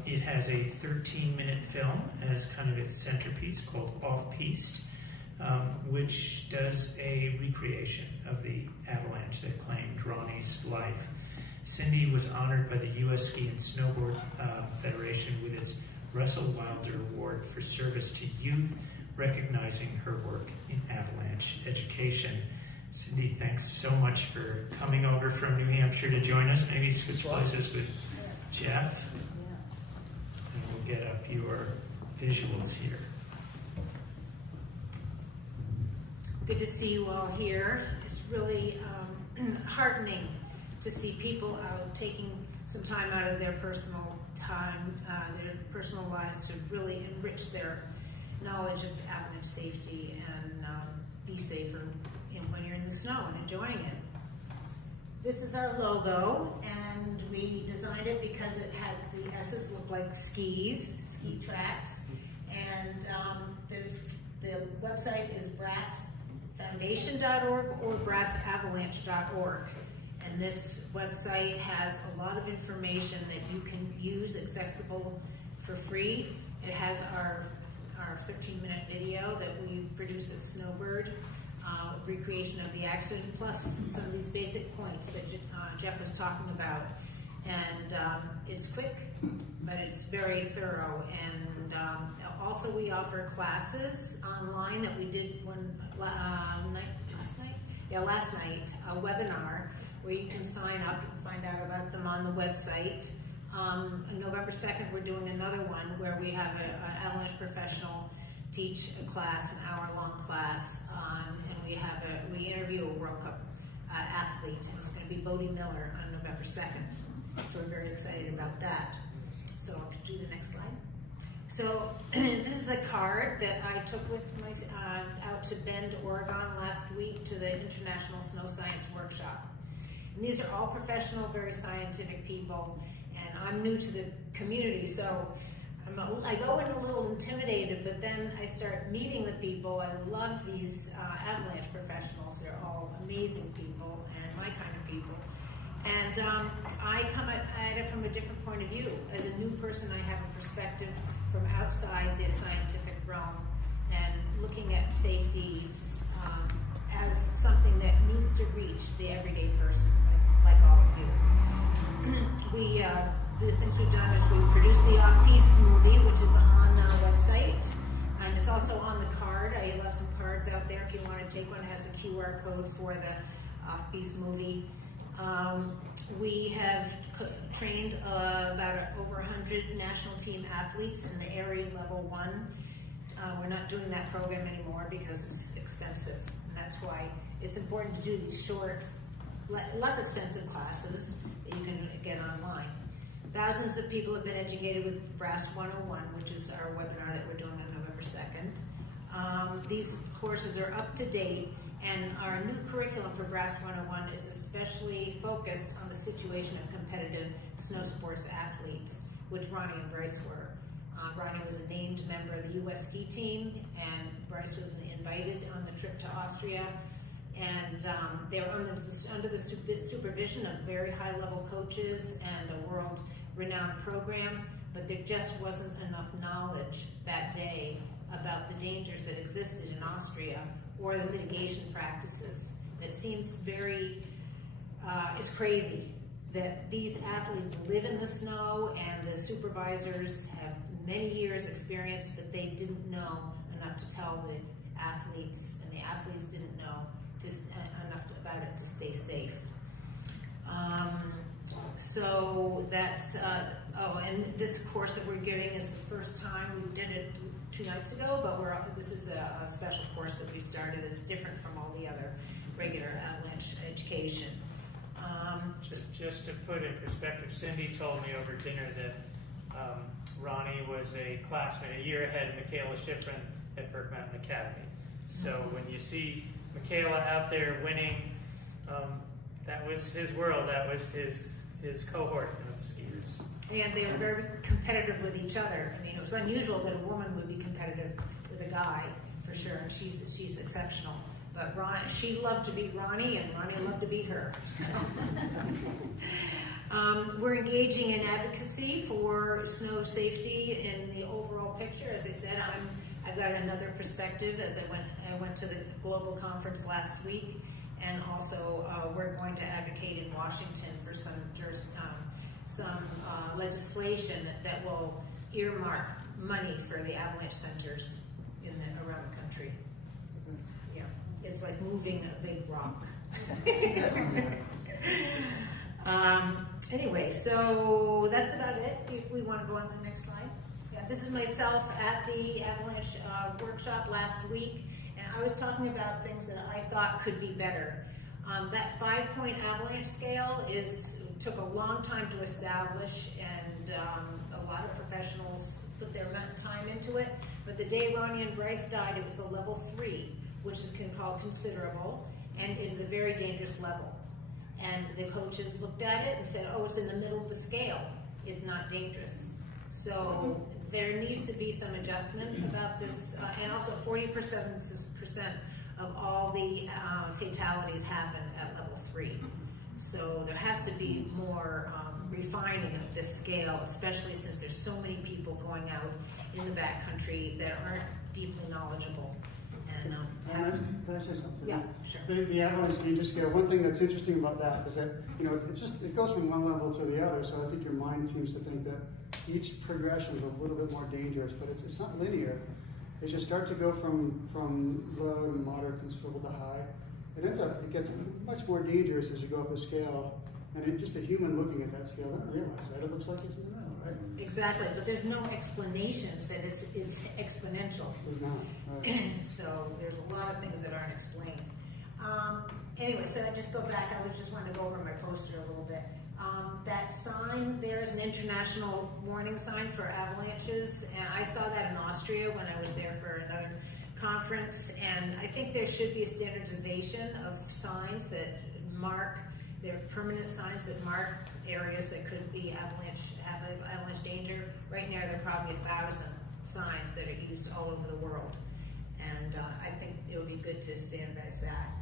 It has a 13-minute film as kind of its centerpiece called Off-Piste, which does a recreation of the avalanche that claimed Ronnie's life. Cindy was honored by the U.S. Ski and Snowboard Federation with its Russell Wilder Award for service to youth, recognizing her work in avalanche education. Cindy, thanks so much for coming over from New Hampshire to join us. Maybe switch places with Jeff. And we'll get up your visuals here. Good to see you all here. It's really heartening to see people out taking some time out of their personal time, their personal lives to really enrich their knowledge of avalanche safety and be safer when you're in the snow and enjoying it. This is our logo, and we designed it because it had the S's look like ski tracks, and the website is brassfoundation.org or brassavalanche.org. And this website has a lot of information that you can use, accessible for free. It has our 13-minute video that we produce at Snowbird, recreation of the accident, plus some of these basic points that Jeff was talking about. And it's quick, but it's very thorough. And also we offer classes online that we did last night, a webinar where you can sign up and find out about them on the website. On November 2nd, we're doing another one where we have an avalanche professional teach a class, an hour-long class, and we interview a World Cup athlete. It's going to be Bodie Miller on November 2nd. So we're very excited about that. So I'll do the next slide. So this is a card that I took with my out to Bend, Oregon last week to the International Snow Science Workshop. And these are all professional, very scientific people, and I'm new to the community, so I go in a little intimidated, but then I start meeting the people. I love these avalanche professionals. They're all amazing people and my kind of people. And I come at it from a different point of view. As a new person, I have a perspective from outside the scientific realm and looking at safety as something that needs to reach the everyday person, like all of you. The things we've done is we produced the Off-Piste movie, which is on the website, and it's also on the card. I left some cards out there if you want to take one. It has a QR code for the Off-Piste movie. We have trained about over 100 national team athletes in the area level 1. We're not doing that program anymore because it's expensive. And that's why it's important to do these short, less expensive classes that you can get online. Thousands of people have been educated with BRASS 101, which is our webinar that we're doing on November 2nd. These courses are up to date, and our new curriculum for BRASS 101 is especially focused on the situation of competitive snow sports athletes, which Ronnie and Bryce were. Ronnie was a named member of the U.S. ski team, and Bryce was invited on the trip to Austria. And they were under the supervision of very high-level coaches and a world-renowned program, but there just wasn't enough knowledge that day about the dangers that existed in Austria or the mitigation practices. It seems it's crazy that these athletes live in the snow and the supervisors have many years experience, but they didn't know enough to tell the athletes, and the athletes didn't know enough about it to stay safe. So that's, and this course that we're getting is the first time. We did it 2 nights ago, but this is a special course that we started. It's different from all the other regular avalanche education. Just to put in perspective, Cindy told me over dinner that Ronnie was a classmate a year ahead of Michaela Schifrin at Burke Mountain Academy. So when you see Michaela out there winning, that was his world. That was his cohort of skiers. And they were very competitive with each other. I mean, it was unusual that a woman would be competitive with a guy, for sure. And she's exceptional. But she loved to beat Ronnie, and Ronnie loved to beat her. We're engaging in advocacy for snow safety in the overall picture. As I said, I've got another perspective as I went to the global conference last week, and also we're going to advocate in Washington for some legislation that will earmark money for the Avalanche Centers around the country. Yeah, it's like moving a big rock. Anyway, so that's about it. If we want to go on to the next slide. Yeah, this is myself at the Avalanche workshop last week, and I was talking about things that I thought could be better. That 5-point avalanche scale took a long time to establish, and a lot of professionals put their time into it. But the day Ronnie and Bryce died, it was a level 3, which is called considerable, and it is a very dangerous level. And the coaches looked at it and said, oh, it's in the middle of the scale. It's not dangerous. So there needs to be some adjustment about this. And also 40% of all the fatalities happen at level 3. So there has to be more refining of this scale, especially since there's so many people going out in the backcountry that aren't deeply knowledgeable. And, can I say something? Yeah, sure. The avalanche danger scale, one thing that's interesting about that is that, it goes from one level to the other, so I think your mind seems to think that each progression is a little bit more dangerous, but it's not linear. As you start to go from low to moderate, considerable to high, it gets much more dangerous as you go up the scale. And just a human looking at that scale doesn't realize that. It looks like it's in the middle, right? Exactly, but there's no explanation that it's exponential. There's not. Right. So there's a lot of things that aren't explained. Anyway, so I just go back. I just wanted to go over my poster a little bit. That sign there is an international warning sign for avalanches, and I saw that in Austria when I was there for another conference. And I think there should be a standardization of signs that mark. They're permanent signs that mark areas that could be have avalanche danger. Right now, there are probably 1,000 signs that are used all over the world, and I think it would be good to standardize that.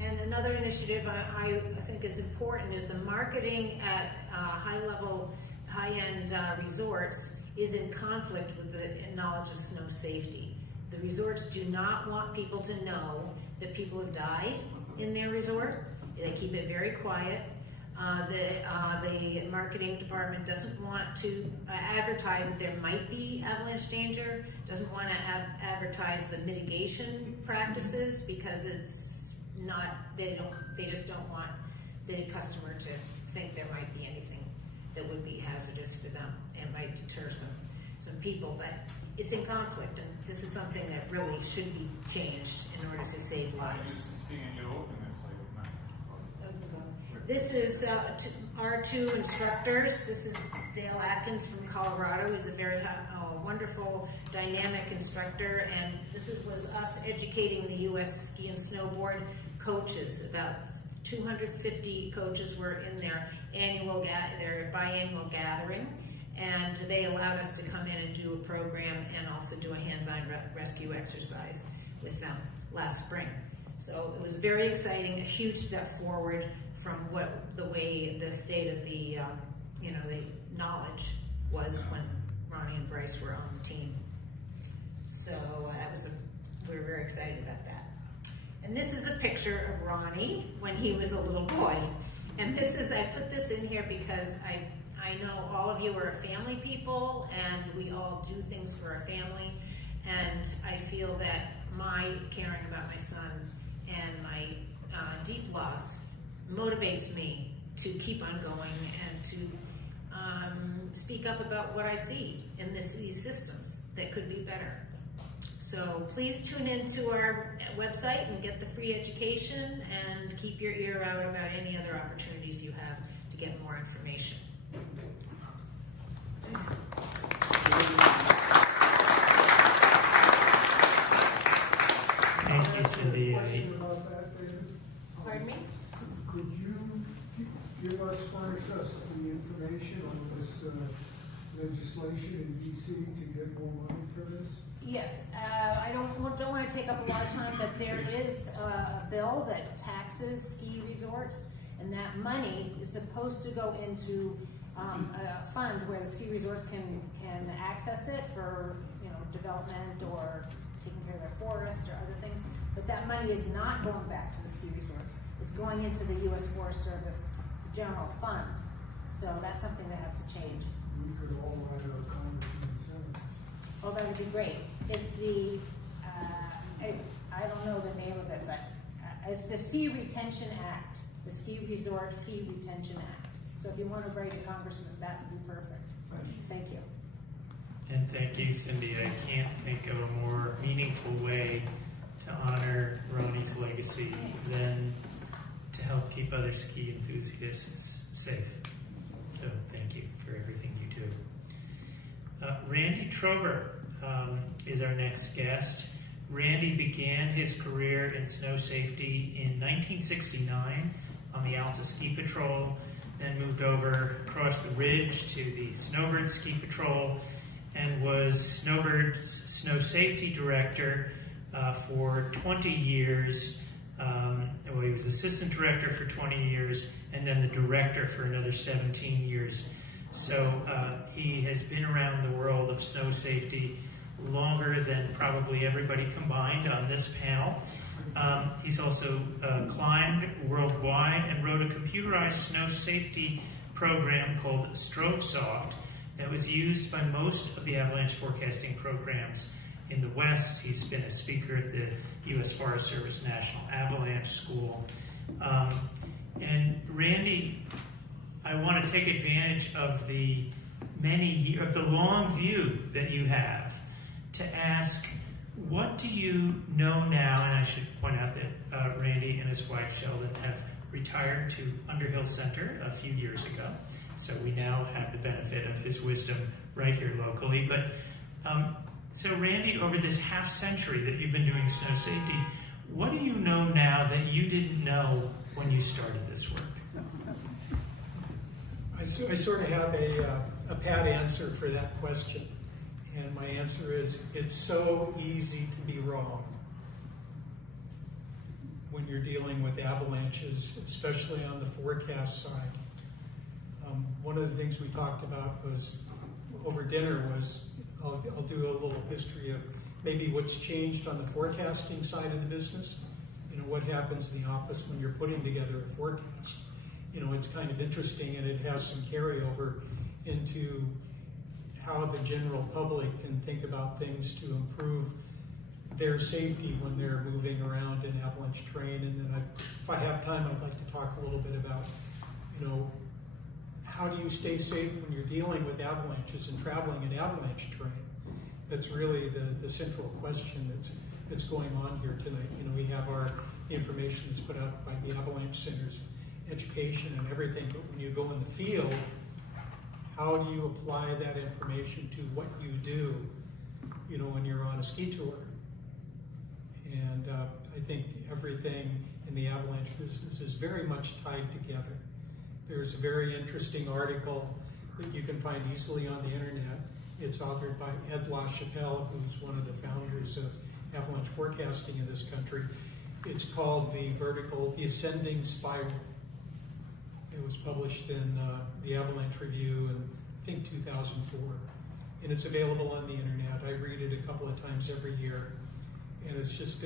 And another initiative I think is important is the marketing at high-end resorts is in conflict with the knowledge of snow safety. The resorts do not want people to know that people have died in their resort. They keep it very quiet. The marketing department doesn't want to advertise that there might be avalanche danger, doesn't want to advertise the mitigation practices because it's not, they just don't want the customer to think there might be anything that would be hazardous for them and might deter some people. But it's in conflict, and this is something that really should be changed in order to save lives. This is our 2 instructors. This is Dale Atkins from Colorado, who's a very wonderful, dynamic instructor, and this was us educating the U.S. ski and snowboard coaches. About 250 coaches were in their biannual gathering, and they allowed us to come in and do a program and also do a hands-on rescue exercise with them last spring. So it was very exciting, a huge step forward from the way the state of the the knowledge was when Ronnie and Bryce were on the team. So we were very excited about that. And this is a picture of Ronnie when he was a little boy. And I put this in here because I know all of you are family people, and we all do things for our family, and I feel that my caring about my son and my deep loss motivates me to keep on going and to speak up about what I see in these systems that could be better. So please tune into our website and get the free education, and keep your ear out about any other opportunities you have to get more information. Thank you, Cindy. Question about that, David? Pardon me? Could you furnish us the information on this legislation in DC to get more money for this? Yes, I don't want to take up a lot of time, but there is a bill that taxes ski resorts, and that money is supposed to go into a fund where the ski resorts can access it for, you know, development or taking care of their forest or other things. But that money is not going back to the ski resorts. It's going into the U.S. Forest Service general fund. So that's something that has to change. We could all write our congressman senators. Oh, that would be great. It's the, I don't know the name of it, but it's the Fee Retention Act, the Ski Resort Fee Retention Act. So if you want to write a congressman, that would be perfect. Thank you. And thank you, Cindy. I can't think of a more meaningful way to honor Ronnie's legacy than to help keep other ski enthusiasts safe. So thank you for everything you do. Randy Trover is our next guest. Randy began his career in snow safety in 1969 on the Alta Ski Patrol, then moved over across the ridge to the Snowbird Ski Patrol, and was Snowbird's snow safety director for 20 years. Well, he was assistant director for 20 years, and then the director for another 17 years. So he has been around the world of snow safety longer than probably everybody combined on this panel. He's also climbed worldwide and wrote a computerized snow safety program called StroveSoft that was used by most of the avalanche forecasting programs in the West. He's been a speaker at the U.S. Forest Service National Avalanche School. And Randy, I want to take advantage of the long view that you have to ask, what do you know now? And I should point out that Randy and his wife Sheldon have retired to Underhill Center a few years ago. So we now have the benefit of his wisdom right here locally. But so Randy, over this half century that you've been doing snow safety, what do you know now that you didn't know when you started this work? I sort of have a pat answer for that question. And my answer is, it's so easy to be wrong when you're dealing with avalanches, especially on the forecast side. One of the things we talked about was, over dinner, was I'll do a little history of maybe what's changed on the forecasting side of the business. You know, what happens in the office when you're putting together a forecast. You know, it's kind of interesting, and it has some carryover into how the general public can think about things to improve their safety when they're moving around in avalanche terrain. And then if I have time, I'd like to talk a little bit about, you know, how do you stay safe when you're dealing with avalanches and traveling in avalanche terrain? That's really the central question that's going on here tonight. You know, we have our information that's put out by the Avalanche Center's education and everything, but when you go in the field, how do you apply that information to what you do, you know, when you're on a ski tour? And I think everything in the avalanche business is very much tied together. There's a very interesting article that you can find easily on the internet. It's authored by Ed LaChapelle, who's one of the founders of avalanche forecasting in this country. It's called The Ascending Spiral. It was published in the Avalanche Review in, I think, 2004. And it's available on the internet. I read it a couple of times every year. And it's just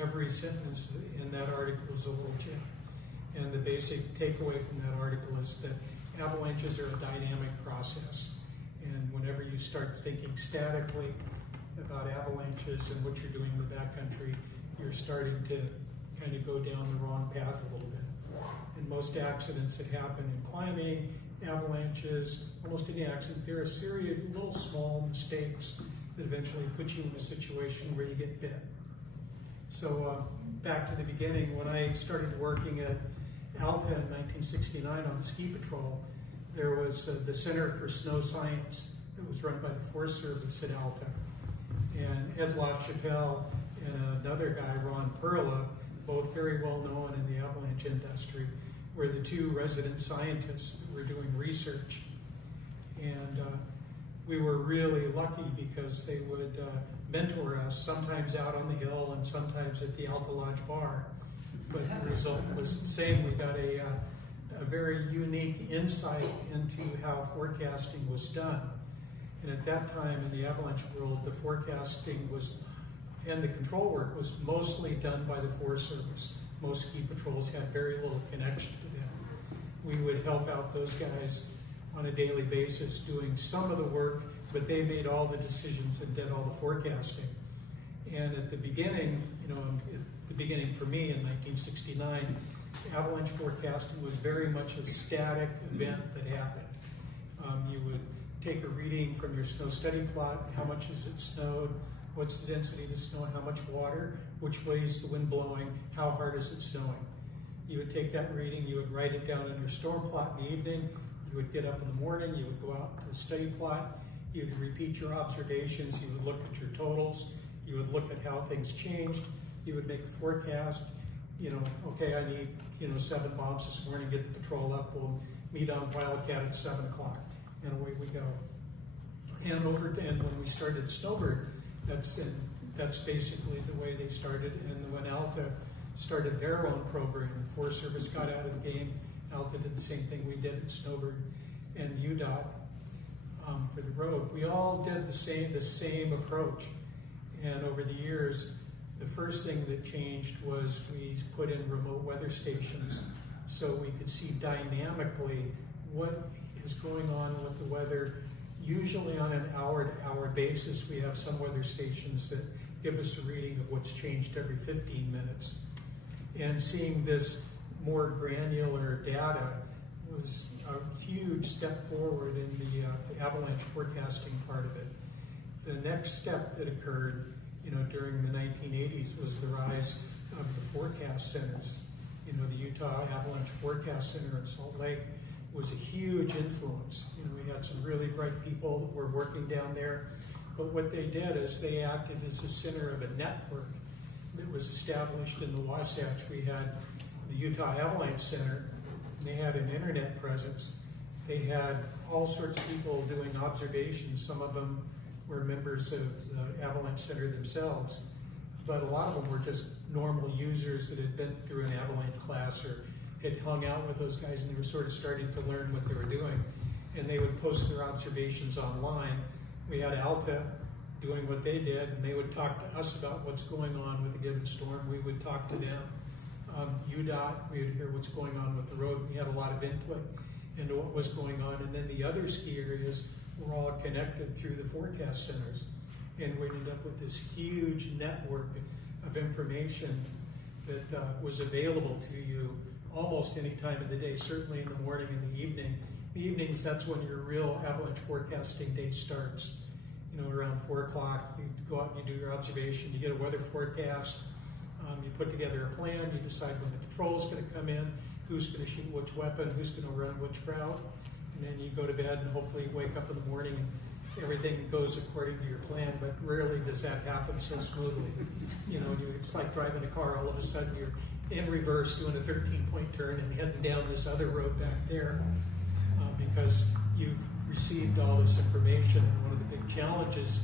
every sentence in that article is a little gem. And the basic takeaway from that article is that avalanches are a dynamic process. And whenever you start thinking statically about avalanches and what you're doing in the backcountry, you're starting to kind of go down the wrong path a little bit. And most accidents that happen in climbing, avalanches, almost any accident, there are a series of little small mistakes that eventually put you in a situation where you get bit. So back to the beginning, when I started working at Alta in 1969 on the ski patrol, there was the Center for Snow Science that was run by the Forest Service at Alta. And Ed LaChapelle and another guy, Ron Perla, both very well known in the avalanche industry, were the two resident scientists that were doing research. And we were really lucky because they would mentor us, sometimes out on the hill and sometimes at the Alta Lodge bar. But the result was the same. We got a very unique insight into how forecasting was done. And at that time in the avalanche world, the forecasting was, and the control work was mostly done by the Forest Service. Most ski patrols had very little connection to them. We would help out those guys on a daily basis doing some of the work, but they made all the decisions and did all the forecasting. And at the beginning, the beginning for me in 1969, avalanche forecasting was very much a static event that happened. You would take a reading from your snow study plot, how much has it snowed, what's the density of the snow, how much water, which way is the wind blowing, how hard is it snowing. You would take that reading, you would write it down in your storm plot in the evening, you would get up in the morning, you would go out to the study plot, you would repeat your observations, you would look at your totals, you would look at how things changed, you would make a forecast, okay, I need, 7 bombs this morning, get the patrol up, we'll meet on Wildcat at 7 o'clock, and away we go. And when we started Snowbird, that's basically the way they started. And when Alta started their own program, the Forest Service got out of the game. Alta did the same thing we did at Snowbird and UDOT for the road. We all did the same approach. And over the years, the first thing that changed was we put in remote weather stations so we could see dynamically what is going on with the weather. Usually on an hour-to-hour basis, we have some weather stations that give us a reading of what's changed every 15 minutes. And seeing this more granular data was a huge step forward in the avalanche forecasting part of it. The next step that occurred, during the 1980s was the rise of the forecast centers. The Utah Avalanche Forecast Center in Salt Lake was a huge influence. We had some really bright people that were working down there, but what they did is they acted as a center of a network that was established in the Wasatch. We had the Utah Avalanche Center, and they had an internet presence. They had all sorts of people doing observations. Some of them were members of the Avalanche Center themselves, but a lot of them were just normal users that had been through an avalanche class or had hung out with those guys, and they were sort of starting to learn what they were doing. And they would post their observations online. We had Alta doing what they did, and they would talk to us about what's going on with a given storm. We would talk to them. UDOT, we would hear what's going on with the road. We had a lot of input into what was going on. And then the other ski areas were all connected through the forecast centers. And we ended up with this huge network of information that was available to you almost any time of the day, certainly in the morning and the evening. The evenings, that's when your real avalanche forecasting day starts. Around 4 o'clock, you go out and you do your observation, you get a weather forecast, you put together a plan, you decide when the patrol's going to come in, who's going to shoot which weapon, who's going to run which route, and then you go to bed and hopefully you wake up in the morning and everything goes according to your plan, but rarely does that happen so smoothly. It's like driving a car, all of a sudden you're in reverse doing a 13-point turn and heading down this other road back there because you've received all this information. And one of the big challenges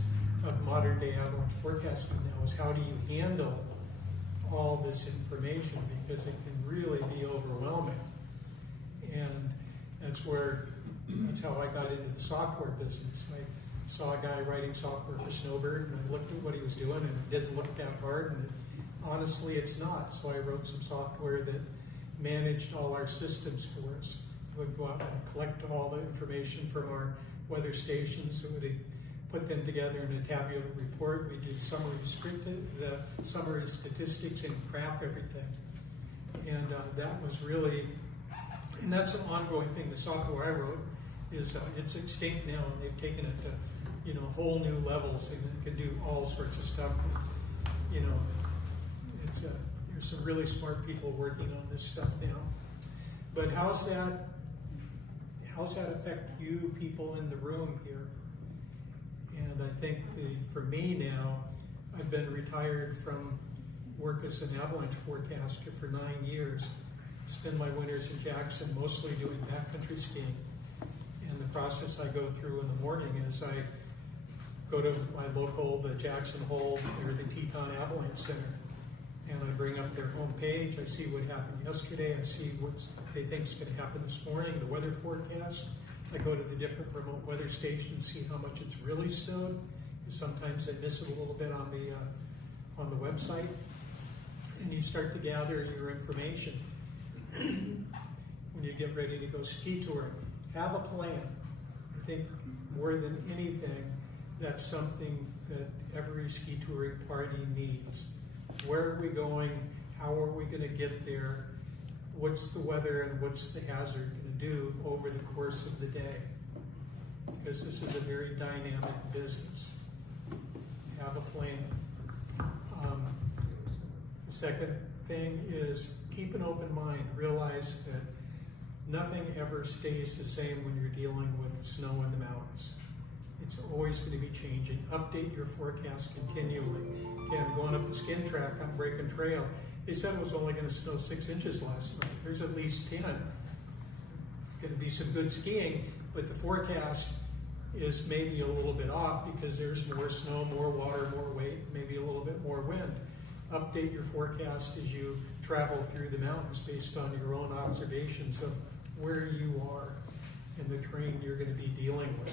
of modern day avalanche forecasting now is how do you handle all this information, because it can really be overwhelming. And that's how I got into the software business. I saw a guy writing software for Snowbird, and I looked at what he was doing, and it didn't look that hard, and honestly, it's not. So I wrote some software that managed all our systems for us. would go out and collect all the information from our weather stations, and we'd put them together in a tabular report. We did summary statistics and graph everything. And that was really, and that's an ongoing thing. The software I wrote is it's extinct now, and they've taken it to whole new levels, and it can do all sorts of stuff. It's there's some really smart people working on this stuff now. But how's that affect you people in the room here? And I think for me now, I've been retired from work as an avalanche forecaster for 9 years. Spend my winters in Jackson mostly doing backcountry skiing. And the process I go through in the morning is I go to my local, the Jackson Hole, or the Teton Avalanche Center, and I bring up their homepage. I see what happened yesterday. I see what they think is going to happen this morning, the weather forecast. I go to the different remote weather stations, see how much it's really snowed. Sometimes I miss it a little bit on the website, and you start to gather your information. When you get ready to go ski touring, have a plan. I think more than anything, that's something that every ski touring party needs. Where are we going? How are we going to get there? What's the weather and what's the hazard going to do over the course of the day? Because this is a very dynamic business. Have a plan. The second thing is keep an open mind. Realize that nothing ever stays the same when you're dealing with snow in the mountains. It's always going to be changing. Update your forecast continually. Again, going up the skin track on Breaking Trail, they said it was only going to snow 6 inches last night. There's at least 10. Going to be some good skiing, but the forecast is maybe a little bit off because there's more snow, more water, more weight, maybe a little bit more wind. Update your forecast as you travel through the mountains based on your own observations of where you are and the terrain you're going to be dealing with.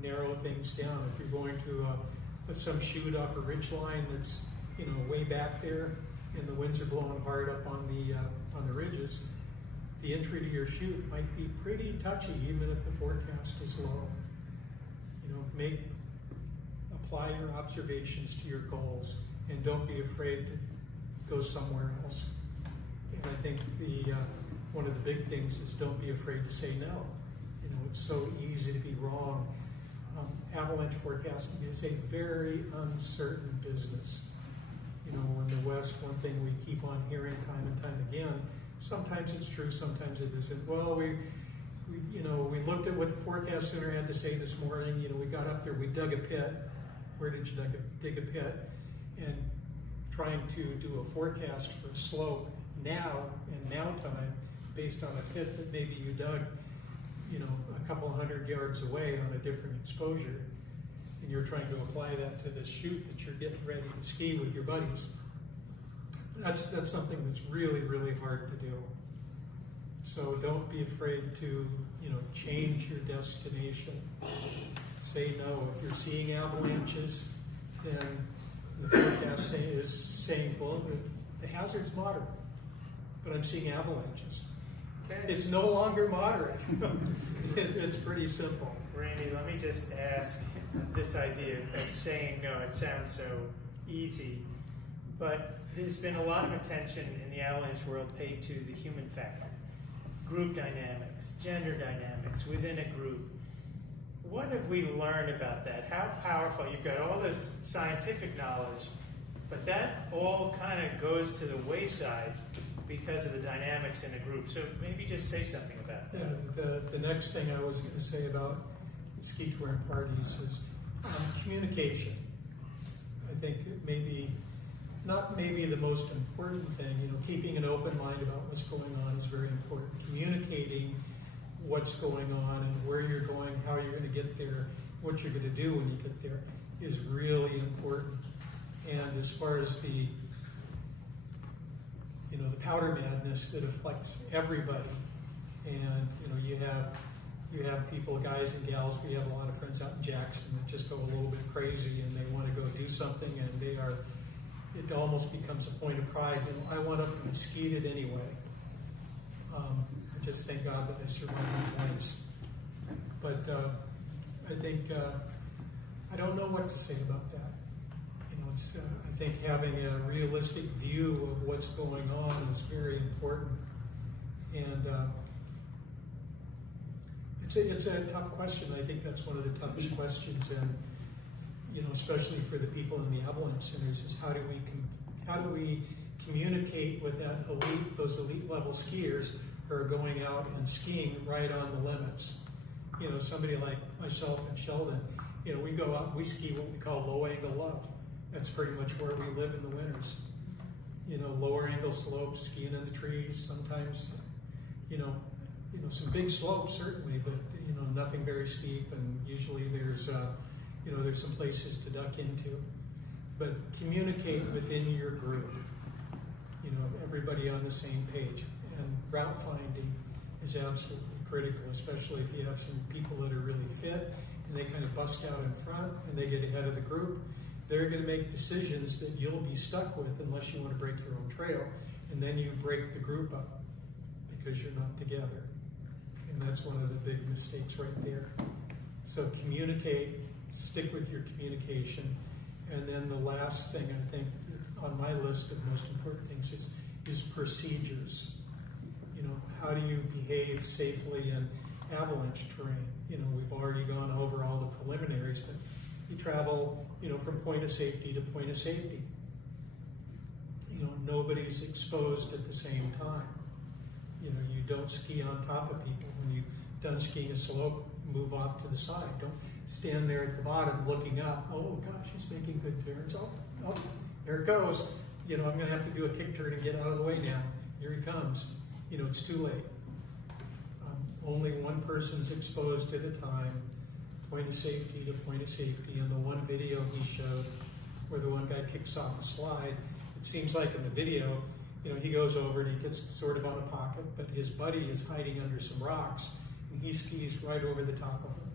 Narrow things down. If you're going to some chute off a ridge line that's way back there, and the winds are blowing hard up on the ridges, the entry to your chute might be pretty touchy, even if the forecast is low. Apply your observations to your goals, and don't be afraid to go somewhere else. And I think one of the big things is don't be afraid to say no. It's so easy to be wrong. Avalanche forecasting is a very uncertain business. In the West, one thing we keep on hearing time and time again, sometimes it's true, sometimes it isn't. Well, we looked at what the forecast center had to say this morning. We got up there, we dug a pit. Where did you dig a pit? And trying to do a forecast for slope now time based on a pit that maybe you dug a couple 100 yards away on a different exposure, and you're trying to apply that to the chute that you're getting ready to ski with your buddies. That's something that's really, really hard to do. So don't be afraid to, change your destination. Say no. If you're seeing avalanches, then the forecast is saying, well, the hazard's moderate, but I'm seeing avalanches. It's no longer moderate. It's pretty simple. Randy, let me just ask this idea of saying no. It sounds so easy, but there's been a lot of attention in the avalanche world paid to the human factor, group dynamics, gender dynamics within a group. What have we learned about that? How powerful? You've got all this scientific knowledge, but that all kind of goes to the wayside because of the dynamics in a group. So maybe just say something about that. Yeah, the next thing I was going to say about ski touring parties is communication. I think not maybe the most important thing. Keeping an open mind about what's going on is very important. Communicating what's going on and where you're going, how you're going to get there, what you're going to do when you get there is really important. And as far as the powder madness that affects everybody, and you have people, guys and gals. We have a lot of friends out in Jackson that just go a little bit crazy and they want to go do something, and it almost becomes a point of pride. I went up and I skied it anyway. I just thank God that I survived twice. But I think, I don't know what to say about that. You know, it's, I think having a realistic view of what's going on is very important. And it's a tough question. I think that's one of the toughest questions, and you know, especially for the people in the Avalanche Centers, is how do we communicate with those elite level skiers who are going out and skiing right on the limits. You know, somebody like myself and Sheldon, you know, we go out and we ski what we call low angle love. That's pretty much where we live in the winters. You know, lower angle slopes, skiing in the trees, sometimes, you know, some big slopes certainly, but you know, nothing very steep, and usually there's you know, there's some places to duck into. But communicate within your group. You know, everybody on the same page. And route finding is absolutely critical, especially if you have some people that are really fit and they kind of bust out in front and they get ahead of the group. They're going to make decisions that you'll be stuck with unless you want to break your own trail, and then you break the group up because you're not together. And that's one of the big mistakes right there. So communicate, stick with your communication, and then the last thing I think on my list of most important things is procedures. You know, how do you behave safely in avalanche terrain? You know, we've already gone over all the preliminaries, but you travel, you know, from point of safety to point of safety. You know, nobody's exposed at the same time. You know, you don't ski on top of people. When you're done skiing a slope, move off to the side. Don't stand there at the bottom looking up. Oh gosh, he's making good turns. Oh, there it goes. You know, I'm going to have to do a kick turn and get out of the way now. Here he comes. You know, it's too late. Only one person's exposed at a time, point of safety to point of safety. And the one video he showed where the one guy kicks off a slide, it seems like in the video, you know, he goes over and he gets sort of on a pocket, but his buddy is hiding under some rocks, and he skis right over the top of him.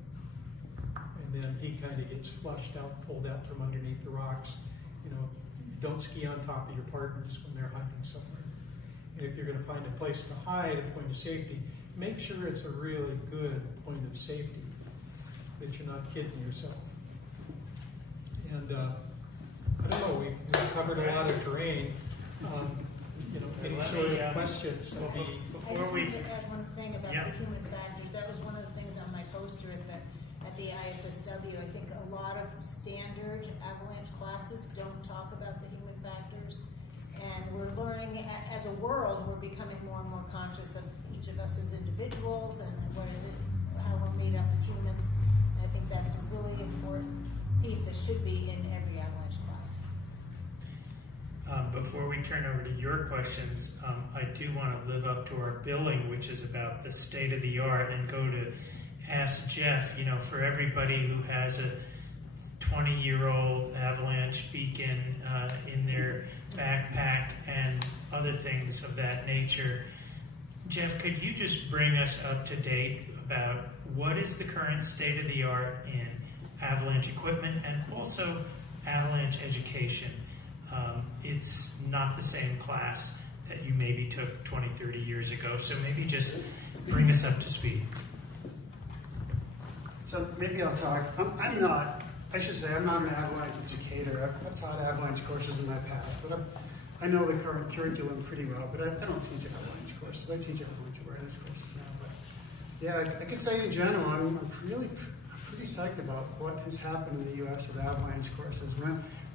And then he kind of gets flushed out, pulled out from underneath the rocks. You know, don't ski on top of your partners when they're hiding somewhere. And if you're going to find a place to hide, a point of safety, make sure it's a really good point of safety, that you're not kidding yourself. And I don't know, we've covered a lot of terrain. You know, any sort of questions? Before I just wanted to add one thing about the human factors. That was one of the things on my poster at the ISSW. I think a lot of standard avalanche classes don't talk about the human factors. And we're learning, as a world, we're becoming more and more conscious of each of us as individuals and how we're made up as humans. And I think that's a really important piece that should be in every avalanche class. Before we turn over to your questions, I do want to live up to our billing, which is about the state of the art, and go to ask Jeff, you know, for everybody who has a 20-year-old avalanche beacon in their backpack and other things of that nature. Jeff, could you just bring us up to date about what is the current state of the art in avalanche equipment and also avalanche education? It's not the same class that you maybe took 20, 30 years ago, so maybe just bring us up to speed. So maybe I'll talk. I'm not an avalanche educator. I've taught avalanche courses in my past, but I know the current curriculum pretty well, but I don't teach avalanche courses. I teach avalanche awareness courses now. But yeah, I could say in general, I'm pretty psyched about what has happened in the U.S. with avalanche courses.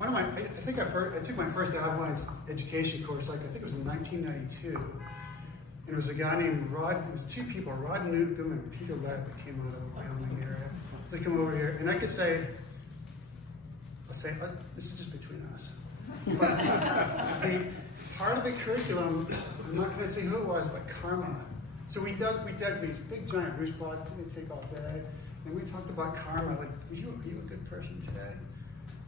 I took my first avalanche education course, I think it was in 1992. And it was a guy named Rod, it was two people, Rod Newcomb and Peter Lett, that came out of the Wyoming area. So they come over here, and I could say, this is just between us. But part of the curriculum, I'm not going to say who it was, but karma. So we dug these big giant roost blocks that they take all day, and we talked about karma, like, are you a good person today?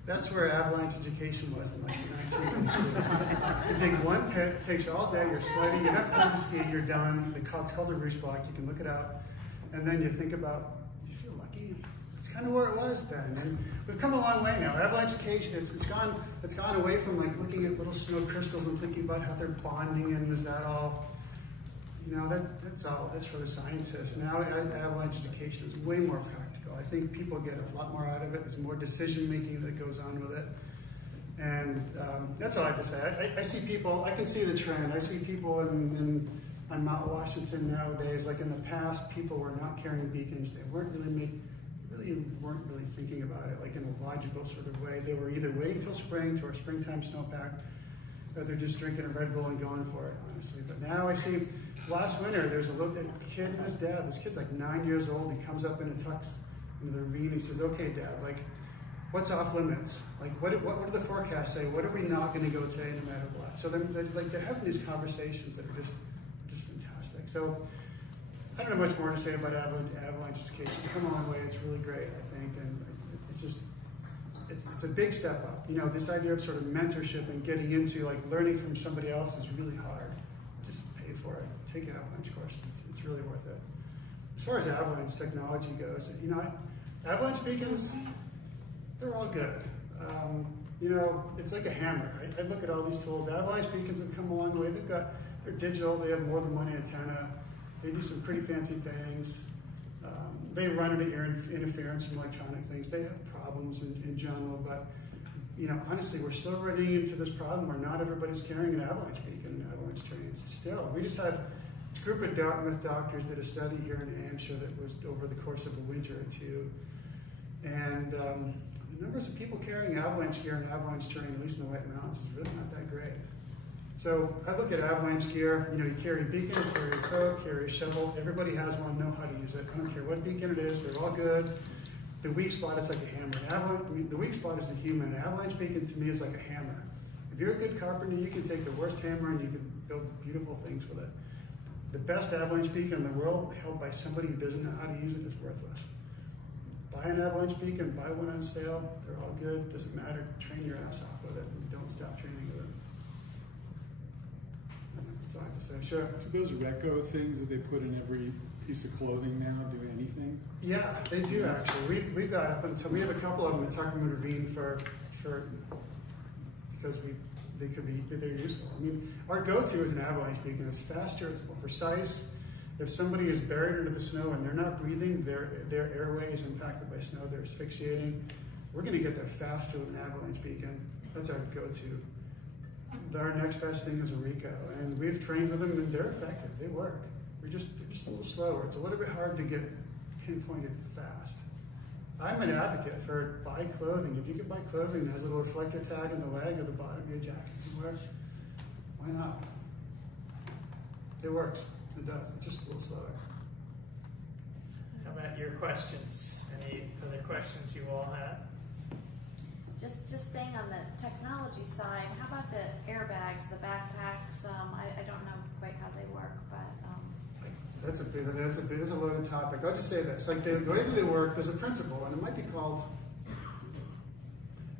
That's where avalanche education was in like 1992. You take one pit, it takes you all day, you're sweaty, you don't have time to ski, you're done. It's called a roost block, you can look it up. And then you think about, do you feel lucky? That's kind of where it was then. And we've come a long way now. Avalanche education, it's gone away from like looking at little snow crystals and thinking about how they're bonding and is that all. You know, that's all. That's for the scientists. Now, avalanche education is way more practical. I think people get a lot more out of it. There's more decision making that goes on with it. And that's all I have to say. I see people, I can see the trend. I see people on Mount Washington nowadays, like in the past, people were not carrying beacons. They weren't weren't really thinking about it like in a logical sort of way. They were either waiting till spring to our springtime snowpack, or they're just drinking a Red Bull and going for it, honestly. But now I see, last winter, there's a little kid and his dad. This kid's like 9 years old. He comes up in a tux into the ravine. He says, "Okay, Dad, like, what's off limits? Like, what do the forecasts say? What are we not going to go today, no matter what?" So they're having these conversations that are just fantastic. So I don't know much more to say about avalanche education. It's come a long way. It's really great, I think, and it's a big step up. You know, this idea of sort of mentorship and getting into like learning from somebody else is really hard. Just pay for it. Take avalanche courses. It's really worth it. As far as avalanche technology goes, you know, avalanche beacons, they're all good. You know, it's like a hammer. I look at all these tools. Avalanche beacons have come a long way. They're digital. They have more than one antenna. They do some pretty fancy things. They run into interference from electronic things. They have problems in general, but you know, honestly, we're still running into this problem where not everybody's carrying an avalanche beacon in avalanche trains. Still, we just had a group of Dartmouth doctors did a study here in New Hampshire that was over the course of a winter or two, and the numbers of people carrying avalanche gear and avalanche terrain, at least in the White Mountains, is really not that great. So I look at avalanche gear. You know, you carry a beacon, carry a probe, carry a shovel. Everybody has one, know how to use it. I don't care what beacon it is, they're all good. The weak spot is like a hammer. The weak spot is a human. An avalanche beacon to me is like a hammer. If you're a good carpenter, you can take the worst hammer and you can build beautiful things with it. The best avalanche beacon in the world, held by somebody who doesn't know how to use it, is worthless. Buy an avalanche beacon, buy one on sale. They're all good. Doesn't matter. Train your ass off with it. And don't stop training with it. That's all I have to say. Sure. Do those Reco things that they put in every piece of clothing now do anything? Yeah, they do actually. We've got up until we have a couple of them at Tuckerman Ravine because they're useful. I mean, our go-to is an avalanche beacon. It's faster. It's more precise. If somebody is buried under the snow and they're not breathing, their airway is impacted by snow. They're asphyxiating. We're going to get there faster with an avalanche beacon. That's our go-to. Our next best thing is a Rico, and we've trained with them, and they're effective. They work. They're just a little slower. It's a little bit hard to get pinpointed fast. I'm an advocate for buy clothing. If you can buy clothing that has a little reflector tag in the leg or the bottom of your jacket somewhere, why not? It works. It does. It's just a little slower. How about your questions? Any other questions you all have? Just staying on the technology side, how about the airbags, the backpacks? I don't know quite how they work, but that's a loaded topic. I'll just say this: like the way that they work, there's a principle, and it might be called.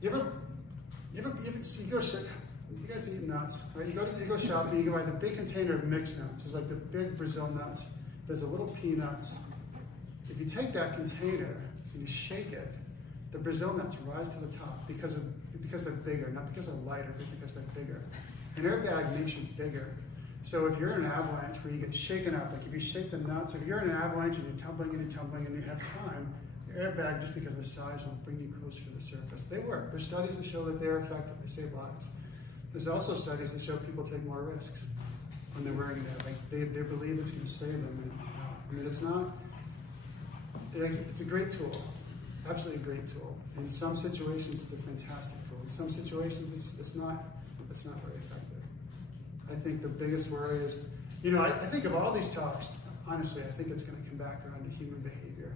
You guys eat nuts, right? You go shopping, you go buy the big container of mixed nuts. It's like the big Brazil nuts. There's a little peanuts. If you take that container and you shake it, the Brazil nuts rise to the top because they're bigger, not because they're lighter, but because they're bigger. An airbag makes you bigger. So if you're in an avalanche where you get shaken up, like if you shake the nuts, if you're in an avalanche and you're tumbling and you have time, your airbag, just because of the size, will bring you closer to the surface. They work. There's studies that show that they're effective. They save lives. There's also studies that show people take more risks when they're wearing it. Like they believe it's going to save them. I mean, it's not. It's a great tool. Absolutely a great tool. In some situations, it's a fantastic tool. In some situations, it's not very effective. I think the biggest worry is, you know, I think of all these talks, honestly, I think it's going to come back around to human behavior.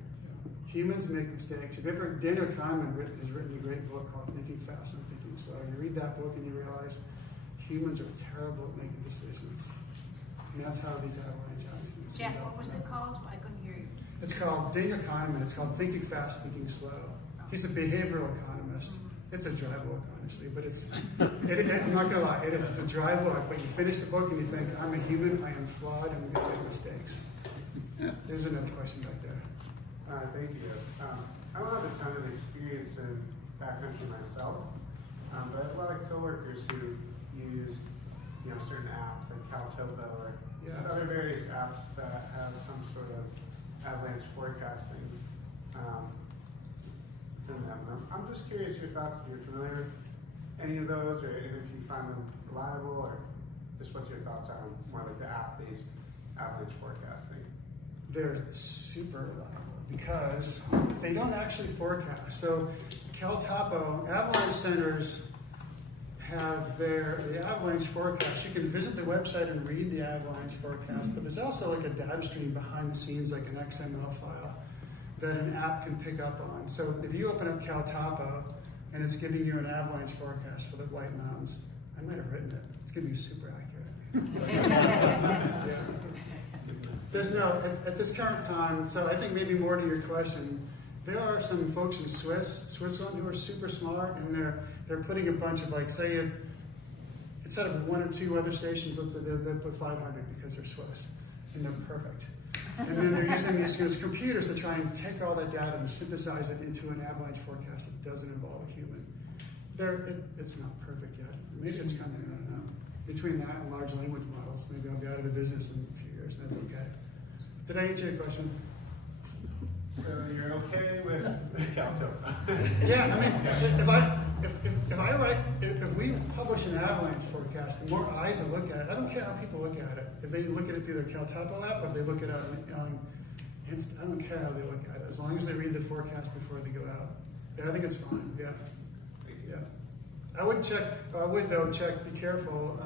Humans make mistakes. Daniel Kahneman has written a great book called Thinking Fast and Thinking Slow. You read that book and you realize humans are terrible at making decisions. And that's how these avalanche accidents. Jeff, what was it called? I couldn't hear you. It's called Daniel Kahneman. It's called Thinking Fast, Thinking Slow. He's a behavioral economist. It's a dry book, honestly, but I'm not going to lie, it is. It's a dry book, but you finish the book and you think, I'm a human, I am flawed, and I'm going to make mistakes. There's another question back there. Thank you. I don't have a ton of experience in backcountry myself, but I have a lot of coworkers who use, certain apps like Caltopo or Yeah. There's other various apps that have some sort of avalanche forecasting in them. I'm just curious your thoughts, if you're familiar with any of those, or if you find them reliable, or just what your thoughts are on more like the app-based avalanche forecasting. They're super reliable because they don't actually forecast. So Cal Topo, Avalanche Centers have the avalanche forecast. You can visit the website and read the avalanche forecast, but there's also like a data stream behind the scenes, like an XML file that an app can pick up on. So if you open up Cal Topo and it's giving you an avalanche forecast for the White Mountains, I might have written it. It's going to be super accurate. Yeah. There's no, at this current time, so I think maybe more to your question, there are some folks in Switzerland who are super smart, and they're putting a bunch of, like, say, instead of 1 or 2 weather stations, they'll put 500 because they're Swiss, and they're perfect. And then they're using these computers to try and take all that data and synthesize it into an avalanche forecast that doesn't involve a human. It's not perfect yet. Maybe it's coming, I don't know. Between that and large language models, maybe I'll be out of the business in a few years, and that's okay. Did I answer your question? So you're okay with Calto? Yeah, I mean, if we publish an avalanche forecast, the more eyes that look at it, I don't care how people look at it. If they look at it through their CalTopo app, or if they look at it on Insta, I don't care how they look at it, as long as they read the forecast before they go out. Yeah, I think it's fine. Yeah. Yeah. I would though check. Be careful.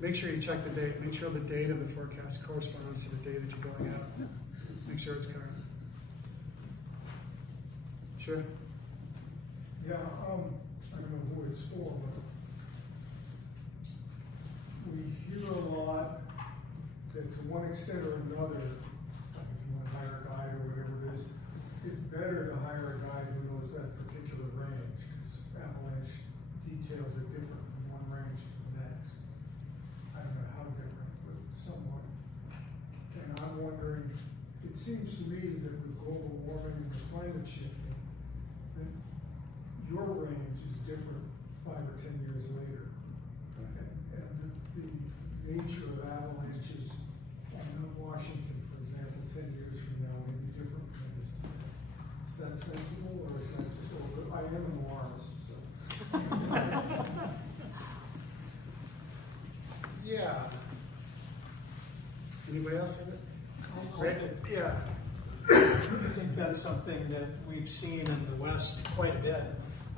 Make sure you check the date. Make sure the date of the forecast corresponds to the day that you're going out. Make sure it's current. Sure. Yeah, I don't know who it's for, but we hear a lot that to one extent or another, like if you want to hire a guide or whatever it is, it's better to hire a guide who knows that particular range, because avalanche details are different from one range to the next. I don't know how different, but somewhat. And I'm wondering, it seems to me that with global warming and the climate shifting, that your range is different 5 or 10 years later. And the nature of avalanches on Mount Washington, for example, 10 years from now may be different than this. Is that sensible, or is that just over? I am an alarmist, so. Yeah. Anybody else have it? Rick? Yeah. I think that's something that we've seen in the West quite a bit.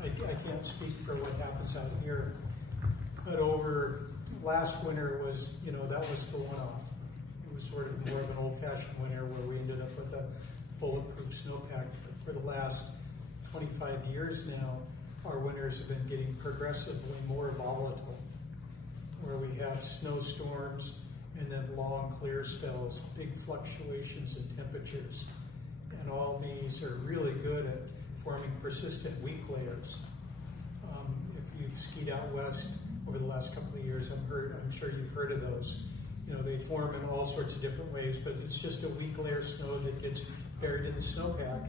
I can't speak for what happens out here, but over last winter was, that was the one-off. It was sort of more of an old-fashioned winter where we ended up with a bulletproof snowpack. For the last 25 years now, our winters have been getting progressively more volatile, where we have snowstorms and then long clear spells, big fluctuations in temperatures. And all these are really good at forming persistent weak layers. If you've skied out west over the last couple of years, I'm sure you've heard of those. They form in all sorts of different ways, but it's just a weak layer of snow that gets buried in the snowpack.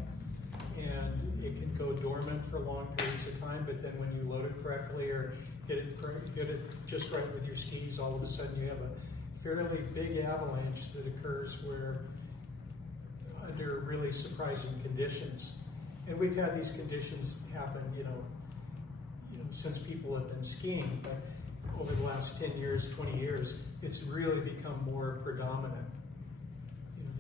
And it can go dormant for long periods of time, but then when you load it correctly or hit it just right with your skis, all of a sudden you have a fairly big avalanche that occurs where under really surprising conditions. And we've had these conditions happen, since people have been skiing, but over the last 10 years, 20 years, it's really become more predominant,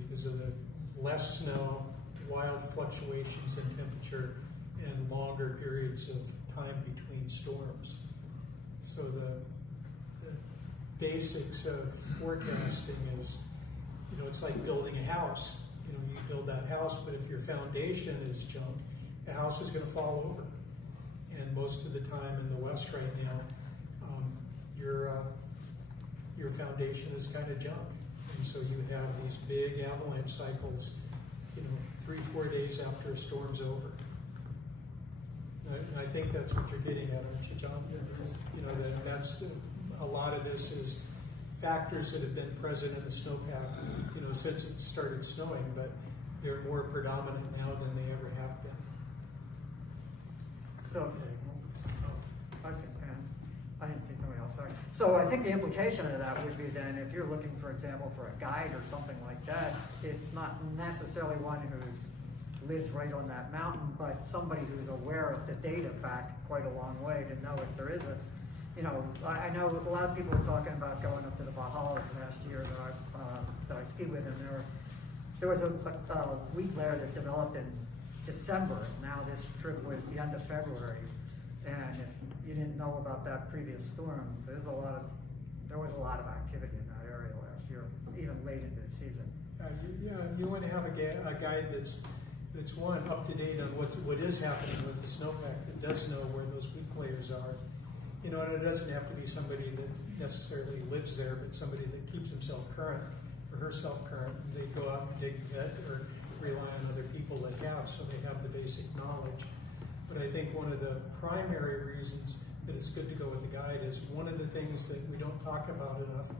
because of the less snow, wild fluctuations in temperature, and longer periods of time between storms. So the basics of forecasting is, it's like building a house. You build that house, but if your foundation is junk, the house is going to fall over. And most of the time in the West right now, your foundation is kind of junk. And so you have these big avalanche cycles, 3-4 days after a storm's over. And I think that's what you're getting at, aren't you, John? That's a lot of this is factors that have been present in the snowpack, since it started snowing, but they're more predominant now than they ever have been. So, I can I didn't see somebody else, sorry. So I think the implication of that would be then, if you're looking, for example, for a guide or something like that, it's not necessarily one who's lives right on that mountain, but somebody who's aware of the data back quite a long way to know if there is a, you know, I know a lot of people were talking about going up to the Valhallas last year that I skied with, and there was a week there that developed in December. Now this trip was the end of February, and if you didn't know about that previous storm, there was a lot of activity in that area last year, even late into the season. You want to have a guide that's one, up to date on what is happening with the snowpack, that does know where those weak layers are. You know, and it doesn't have to be somebody that necessarily lives there, but somebody that keeps himself current or herself current. They go out and dig a bit or rely on other people that have, so they have the basic knowledge. But I think one of the primary reasons that it's good to go with the guide is one of the things that we don't talk about enough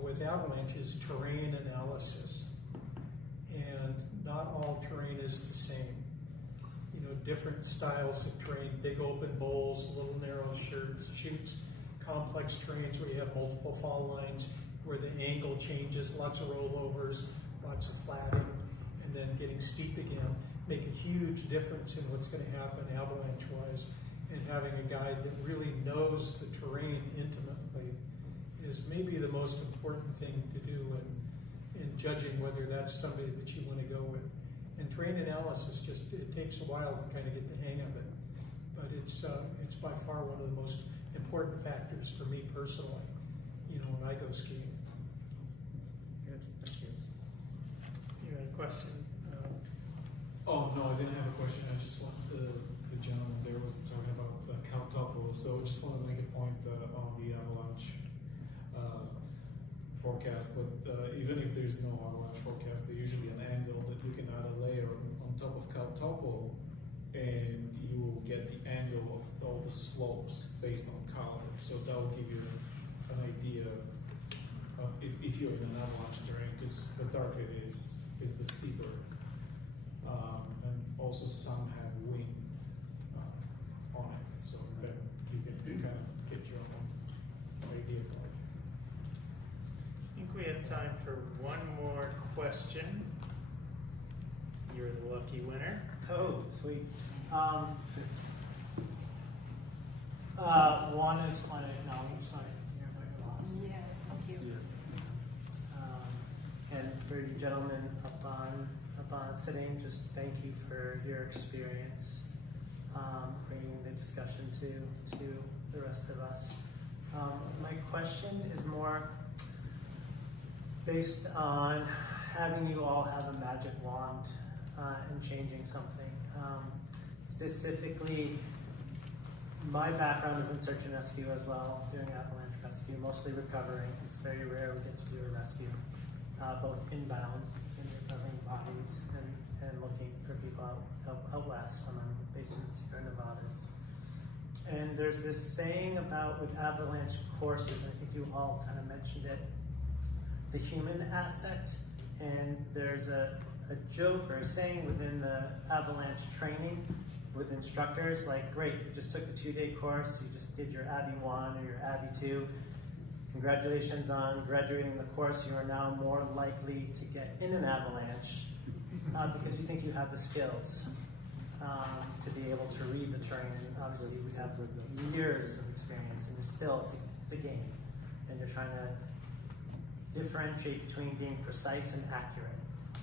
with Avalanche is terrain analysis. And not all terrain is the same. You know, different styles of terrain, big open bowls, little narrow chutes, complex terrains where you have multiple fall lines, where the angle changes, lots of rollovers, lots of flatting, and then getting steep again, make a huge difference in what's going to happen avalanche-wise. And having a guide that really knows the terrain intimately is maybe the most important thing to do in judging whether that's somebody that you want to go with. And terrain analysis it takes a while to kind of get the hang of it, but it's by far one of the most important factors for me personally, you know, when I go skiing. Good, thank you. You had a question? Oh, no, I didn't have a question. I just want the gentleman there was talking about the count topo, so I just want to make a point on the avalanche forecast, but even if there's no avalanche forecast, there's usually an angle that you can add a layer on top of count topo, and you will get the angle of all the slopes based on color. So that will give you an idea of if you're in an avalanche terrain, because the darker it is the steeper. And also some have wind on it, so that you can kind of get your own idea about it. I think we have time for one more question. You're the lucky winner. Oh, sweet. One is on a site nearby your loss. Yeah, thank you. And for you gentlemen up on sitting, just thank you for your experience, bringing the discussion to the rest of us. My question is more based on having you all have a magic wand and changing something. Specifically, my background is in search and rescue as well, doing avalanche rescue, mostly recovering. It's very rare we get to do a rescue, both inbounds in recovering bodies and looking for people out west when I'm based in the Sierra Nevadas. And there's this saying about with avalanche courses, and I think you all kind of mentioned it, the human aspect. And there's a joke or a saying within the avalanche training with instructors, like, great, you just took a 2-day course, you just did your Abby 1 or your Abby 2. Congratulations on graduating the course. You are now more likely to get in an avalanche because you think you have the skills to be able to read the terrain. And obviously, we have years of experience, and it's a game, and you're trying to differentiate between being precise and accurate.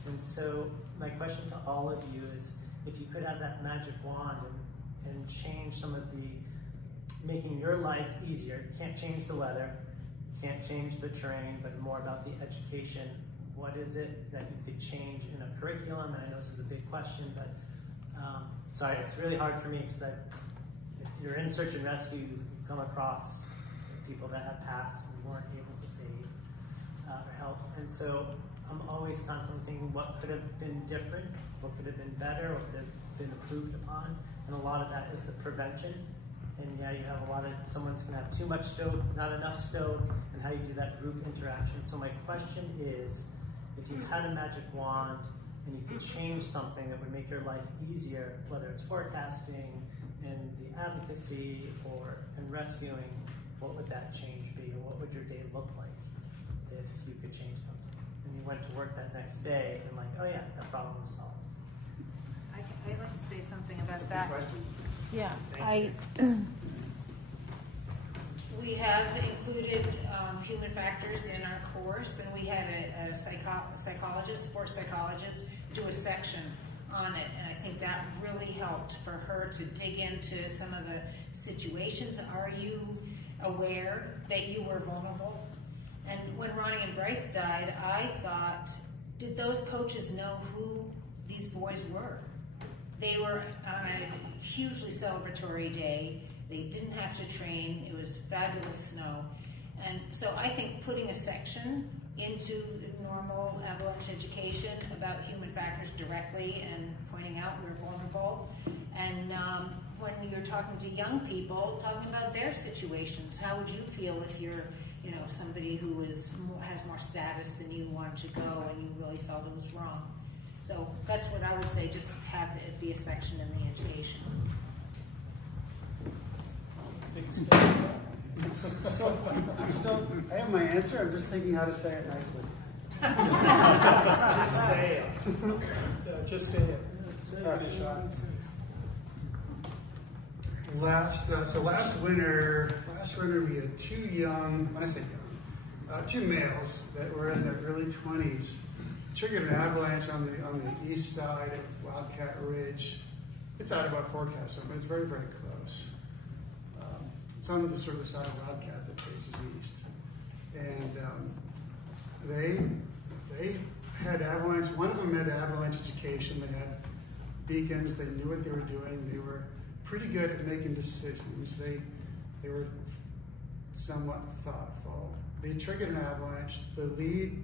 And so, my question to all of you is, if you could have that magic wand and change some of making your lives easier. You can't change the weather, can't change the terrain, but more about the education. What is it that you could change in a curriculum? And I know this is a big question, but sorry, it's really hard for me because if you're in search and rescue, you come across people that have passed and weren't able to save or help. And so I'm always constantly thinking what could have been different, what could have been better, what could have been improved upon. And a lot of that is the prevention. And yeah, you have someone's going to have too much stoke, not enough stoke, and how you do that group interaction. So my question is, if you had a magic wand and you could change something that would make your life easier, whether it's forecasting and the advocacy or and rescuing, what would that change be, or what would your day look like if you could change something? And you went to work that next day and like, oh yeah, that problem was solved. I'd like to say something about that. Yeah, we have included human factors in our course, and we had a psychologist, sports psychologist, do a section on it, and I think that really helped for her to dig into some of the situations. Are you aware that you were vulnerable? And when Ronnie and Bryce died, I thought, did those coaches know who these boys were? They were on a hugely celebratory day. They didn't have to train. It was fabulous snow. And so I think putting a section into normal avalanche education about human factors directly and pointing out we're vulnerable. And when you're talking to young people, talking about their situations, how would you feel if you're, somebody who has more status than you wanted to go and you really felt it was wrong? So that's what I would say, just have it be a section in the education. I have my answer. I'm just thinking how to say it nicely. Just say it. Just say it. Last winter we had two young, when I say young, two males that were in their early 20s, triggered an avalanche on the east side of Wildcat Ridge. It's out of our forecast, but it's very, very close. It's on the sort of the side of Wildcat that faces east. And they had avalanche, one of them had avalanche education. They had beacons, they knew what they were doing. They were pretty good at making decisions. They were somewhat thoughtful. They triggered an avalanche. The lead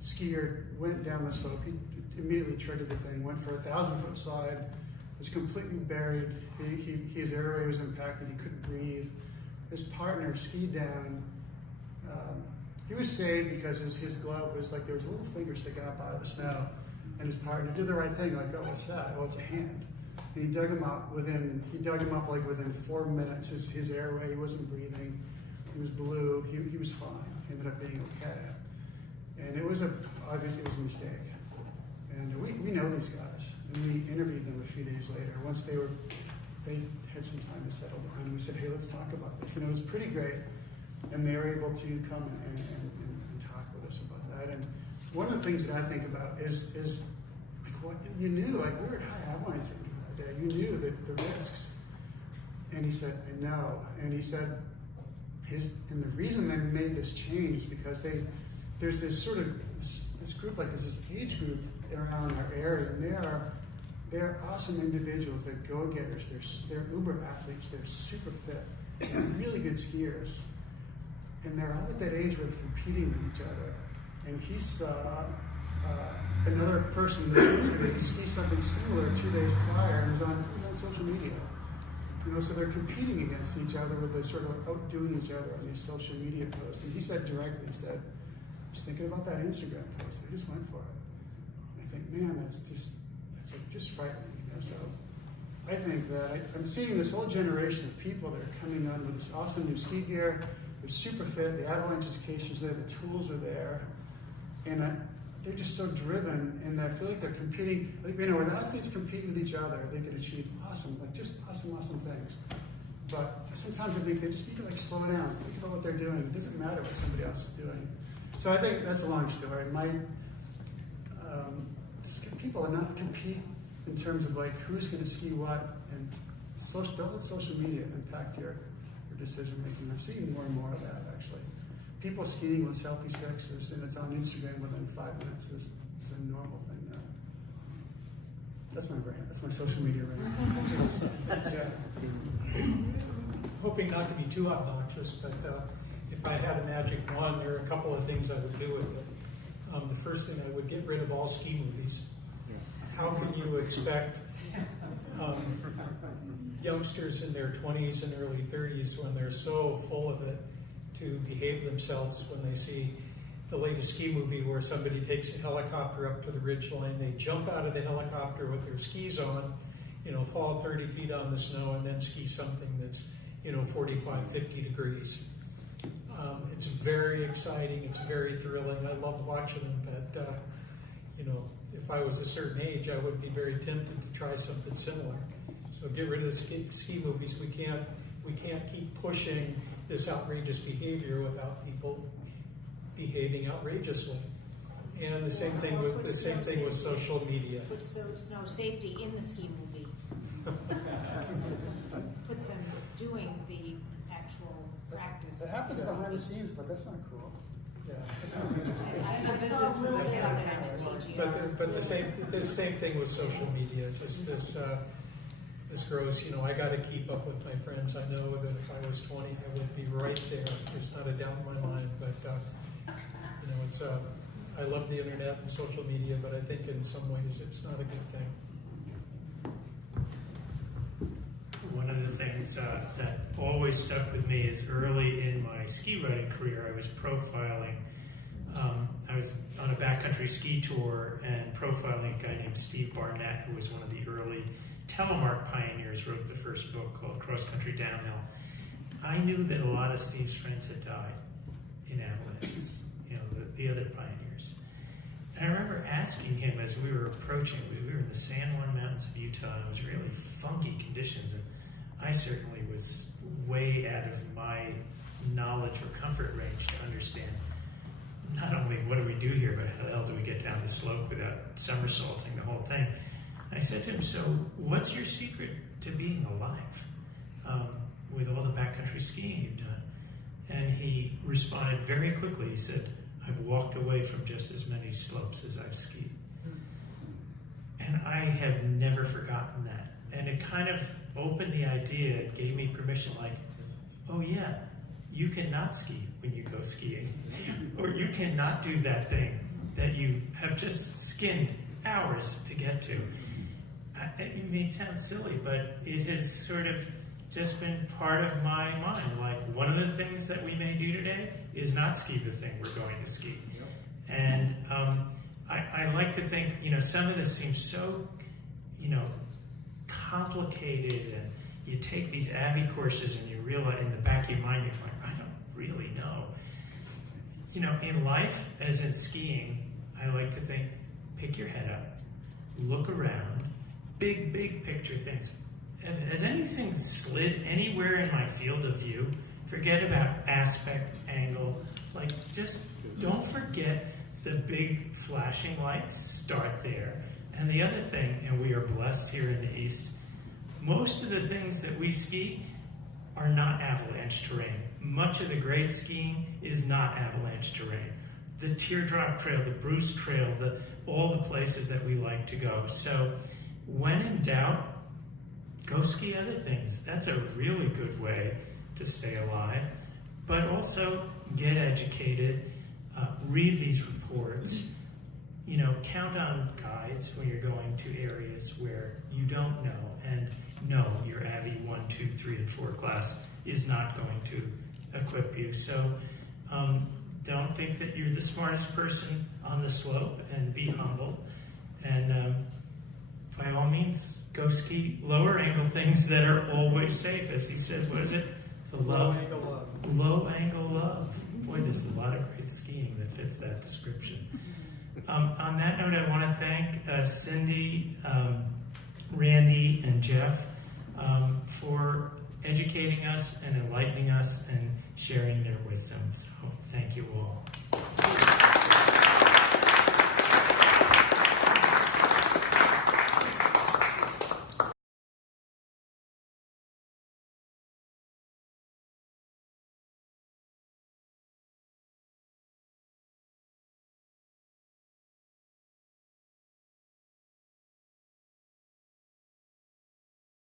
skier went down the slope. He immediately triggered the thing, went for a 1,000-foot slide, was completely buried. His airway was impacted. He couldn't breathe. His partner skied down. He was saved because his glove was like there was a little finger sticking up out of the snow, and his partner did the right thing. Like, oh, what's that? Oh, it's a hand. And he dug him up within 4 minutes. His airway, he wasn't breathing. He was blue. He was fine. He ended up being okay. And obviously it was a mistake. And we know these guys, and we interviewed them a few days later. Once they had some time to settle down, and we said, hey, let's talk about this. And it was pretty great. And they were able to come and talk with us about that. And one of the things that I think about is like what you knew, like we were at high avalanche that day. You knew that the risks. And he said, I know. And he said, and the reason they made this change is because there's this sort of this group, like there's this age group around our area, and they're awesome individuals. They're go-getters. They're uber athletes. They're super fit. They're really good skiers. And they're all at that age where they're competing with each other. And he saw another person that ski something similar 2 days prior, and was on social media. So they're competing against each other with this sort of outdoing each other on these social media posts. And he said directly, I was thinking about that Instagram post. I just went for it. And I think, man, that's just frightening. So I think that I'm seeing this whole generation of people that are coming on with this awesome new ski gear. They're super fit. The avalanche education's there. The tools are there, and they're just so driven. And I feel like they're competing. Like when athletes compete with each other, they can achieve awesome things. But sometimes I think they just need to slow down, think about what they're doing. It doesn't matter what somebody else is doing. So I think that's a long story. Just get people to not compete in terms of who's going to ski what, and don't let social media impact your decision making. I'm seeing more and more of that actually. People skiing with selfie sticks, and it's on Instagram within 5 minutes is a normal thing now. That's my brand. That's my social media brand. Hoping not to be too obnoxious, but if I had a magic wand, there are a couple of things I would do with it. The first thing, I would get rid of all ski movies. How can you expect youngsters in their 20s and early 30s, when they're so full of it, to behave themselves when they see the latest ski movie where somebody takes a helicopter up to the ridge line, they jump out of the helicopter with their skis on, fall 30 feet on the snow, and then ski something that's 45, 50 degrees. It's very exciting. It's very thrilling. I love watching them. But if I was a certain age, I would be very tempted to try something similar. So get rid of the ski movies. We can't keep pushing this outrageous behavior without people behaving outrageously. And the same thing with social media. Put snow safety in the ski movie. Put them doing the actual practice. It happens behind the scenes, but that's not cool. Yeah. But the same thing with social media. Just this grows. I got to keep up with my friends. I know that if I was 20, I would be right there. There's not a doubt in my mind. But it's I love the internet and social media, but I think in some ways it's not a good thing. One of the things that always stuck with me is early in my ski riding career, I was profiling. I was on a backcountry ski tour and profiling a guy named Steve Barnett, who was one of the early telemark pioneers, wrote the first book called Cross Country Downhill. I knew that a lot of Steve's friends had died in avalanches, the other pioneers. And I remember asking him as we were approaching, we were in the San Juan Mountains of Utah, and it was really funky conditions, and I certainly was way out of my knowledge or comfort range to understand not only what do we do here, but how the hell do we get down the slope without somersaulting the whole thing. And I said to him, so what's your secret to being alive with all the backcountry skiing you've done? And he responded very quickly. He said, I've walked away from just as many slopes as I've skied. And I have never forgotten that. And it kind of opened the idea, it gave me permission, like, oh yeah, you cannot ski when you go skiing. Or you cannot do that thing that you have just skinned hours to get to. It may sound silly, but it has sort of just been part of my mind. Like, one of the things that we may do today is not ski the thing we're going to ski. Yep. And I like to think, some of this seems so, complicated, and you take these Avi courses and you realize in the back of your mind, you're like, I don't really know. In life, as in skiing, I like to think, pick your head up, look around, big picture things. Has anything slid anywhere in my field of view? Forget about aspect, angle. Like, just don't forget the big flashing lights. Start there. And the other thing, and we are blessed here in the East, most of the things that we ski are not avalanche terrain. Much of the great skiing is not avalanche terrain. The Teardrop Trail, the Bruce Trail, all the places that we like to go. So when in doubt, go ski other things. That's a really good way to stay alive. But also get educated, read these reports, count on guides when you're going to areas where you don't know, and no, your Avi 1, 2, 3, and 4 class is not going to equip you. So don't think that you're the smartest person on the slope, and be humble. And by all means, go ski lower angle things that are always safe. As he said, what is it? The low angle love. Low angle love. Boy, there's a lot of great skiing that fits that description. On that note, I want to thank Cindy, Randy, and Jeff for educating us and enlightening us and sharing their wisdom. So thank you all.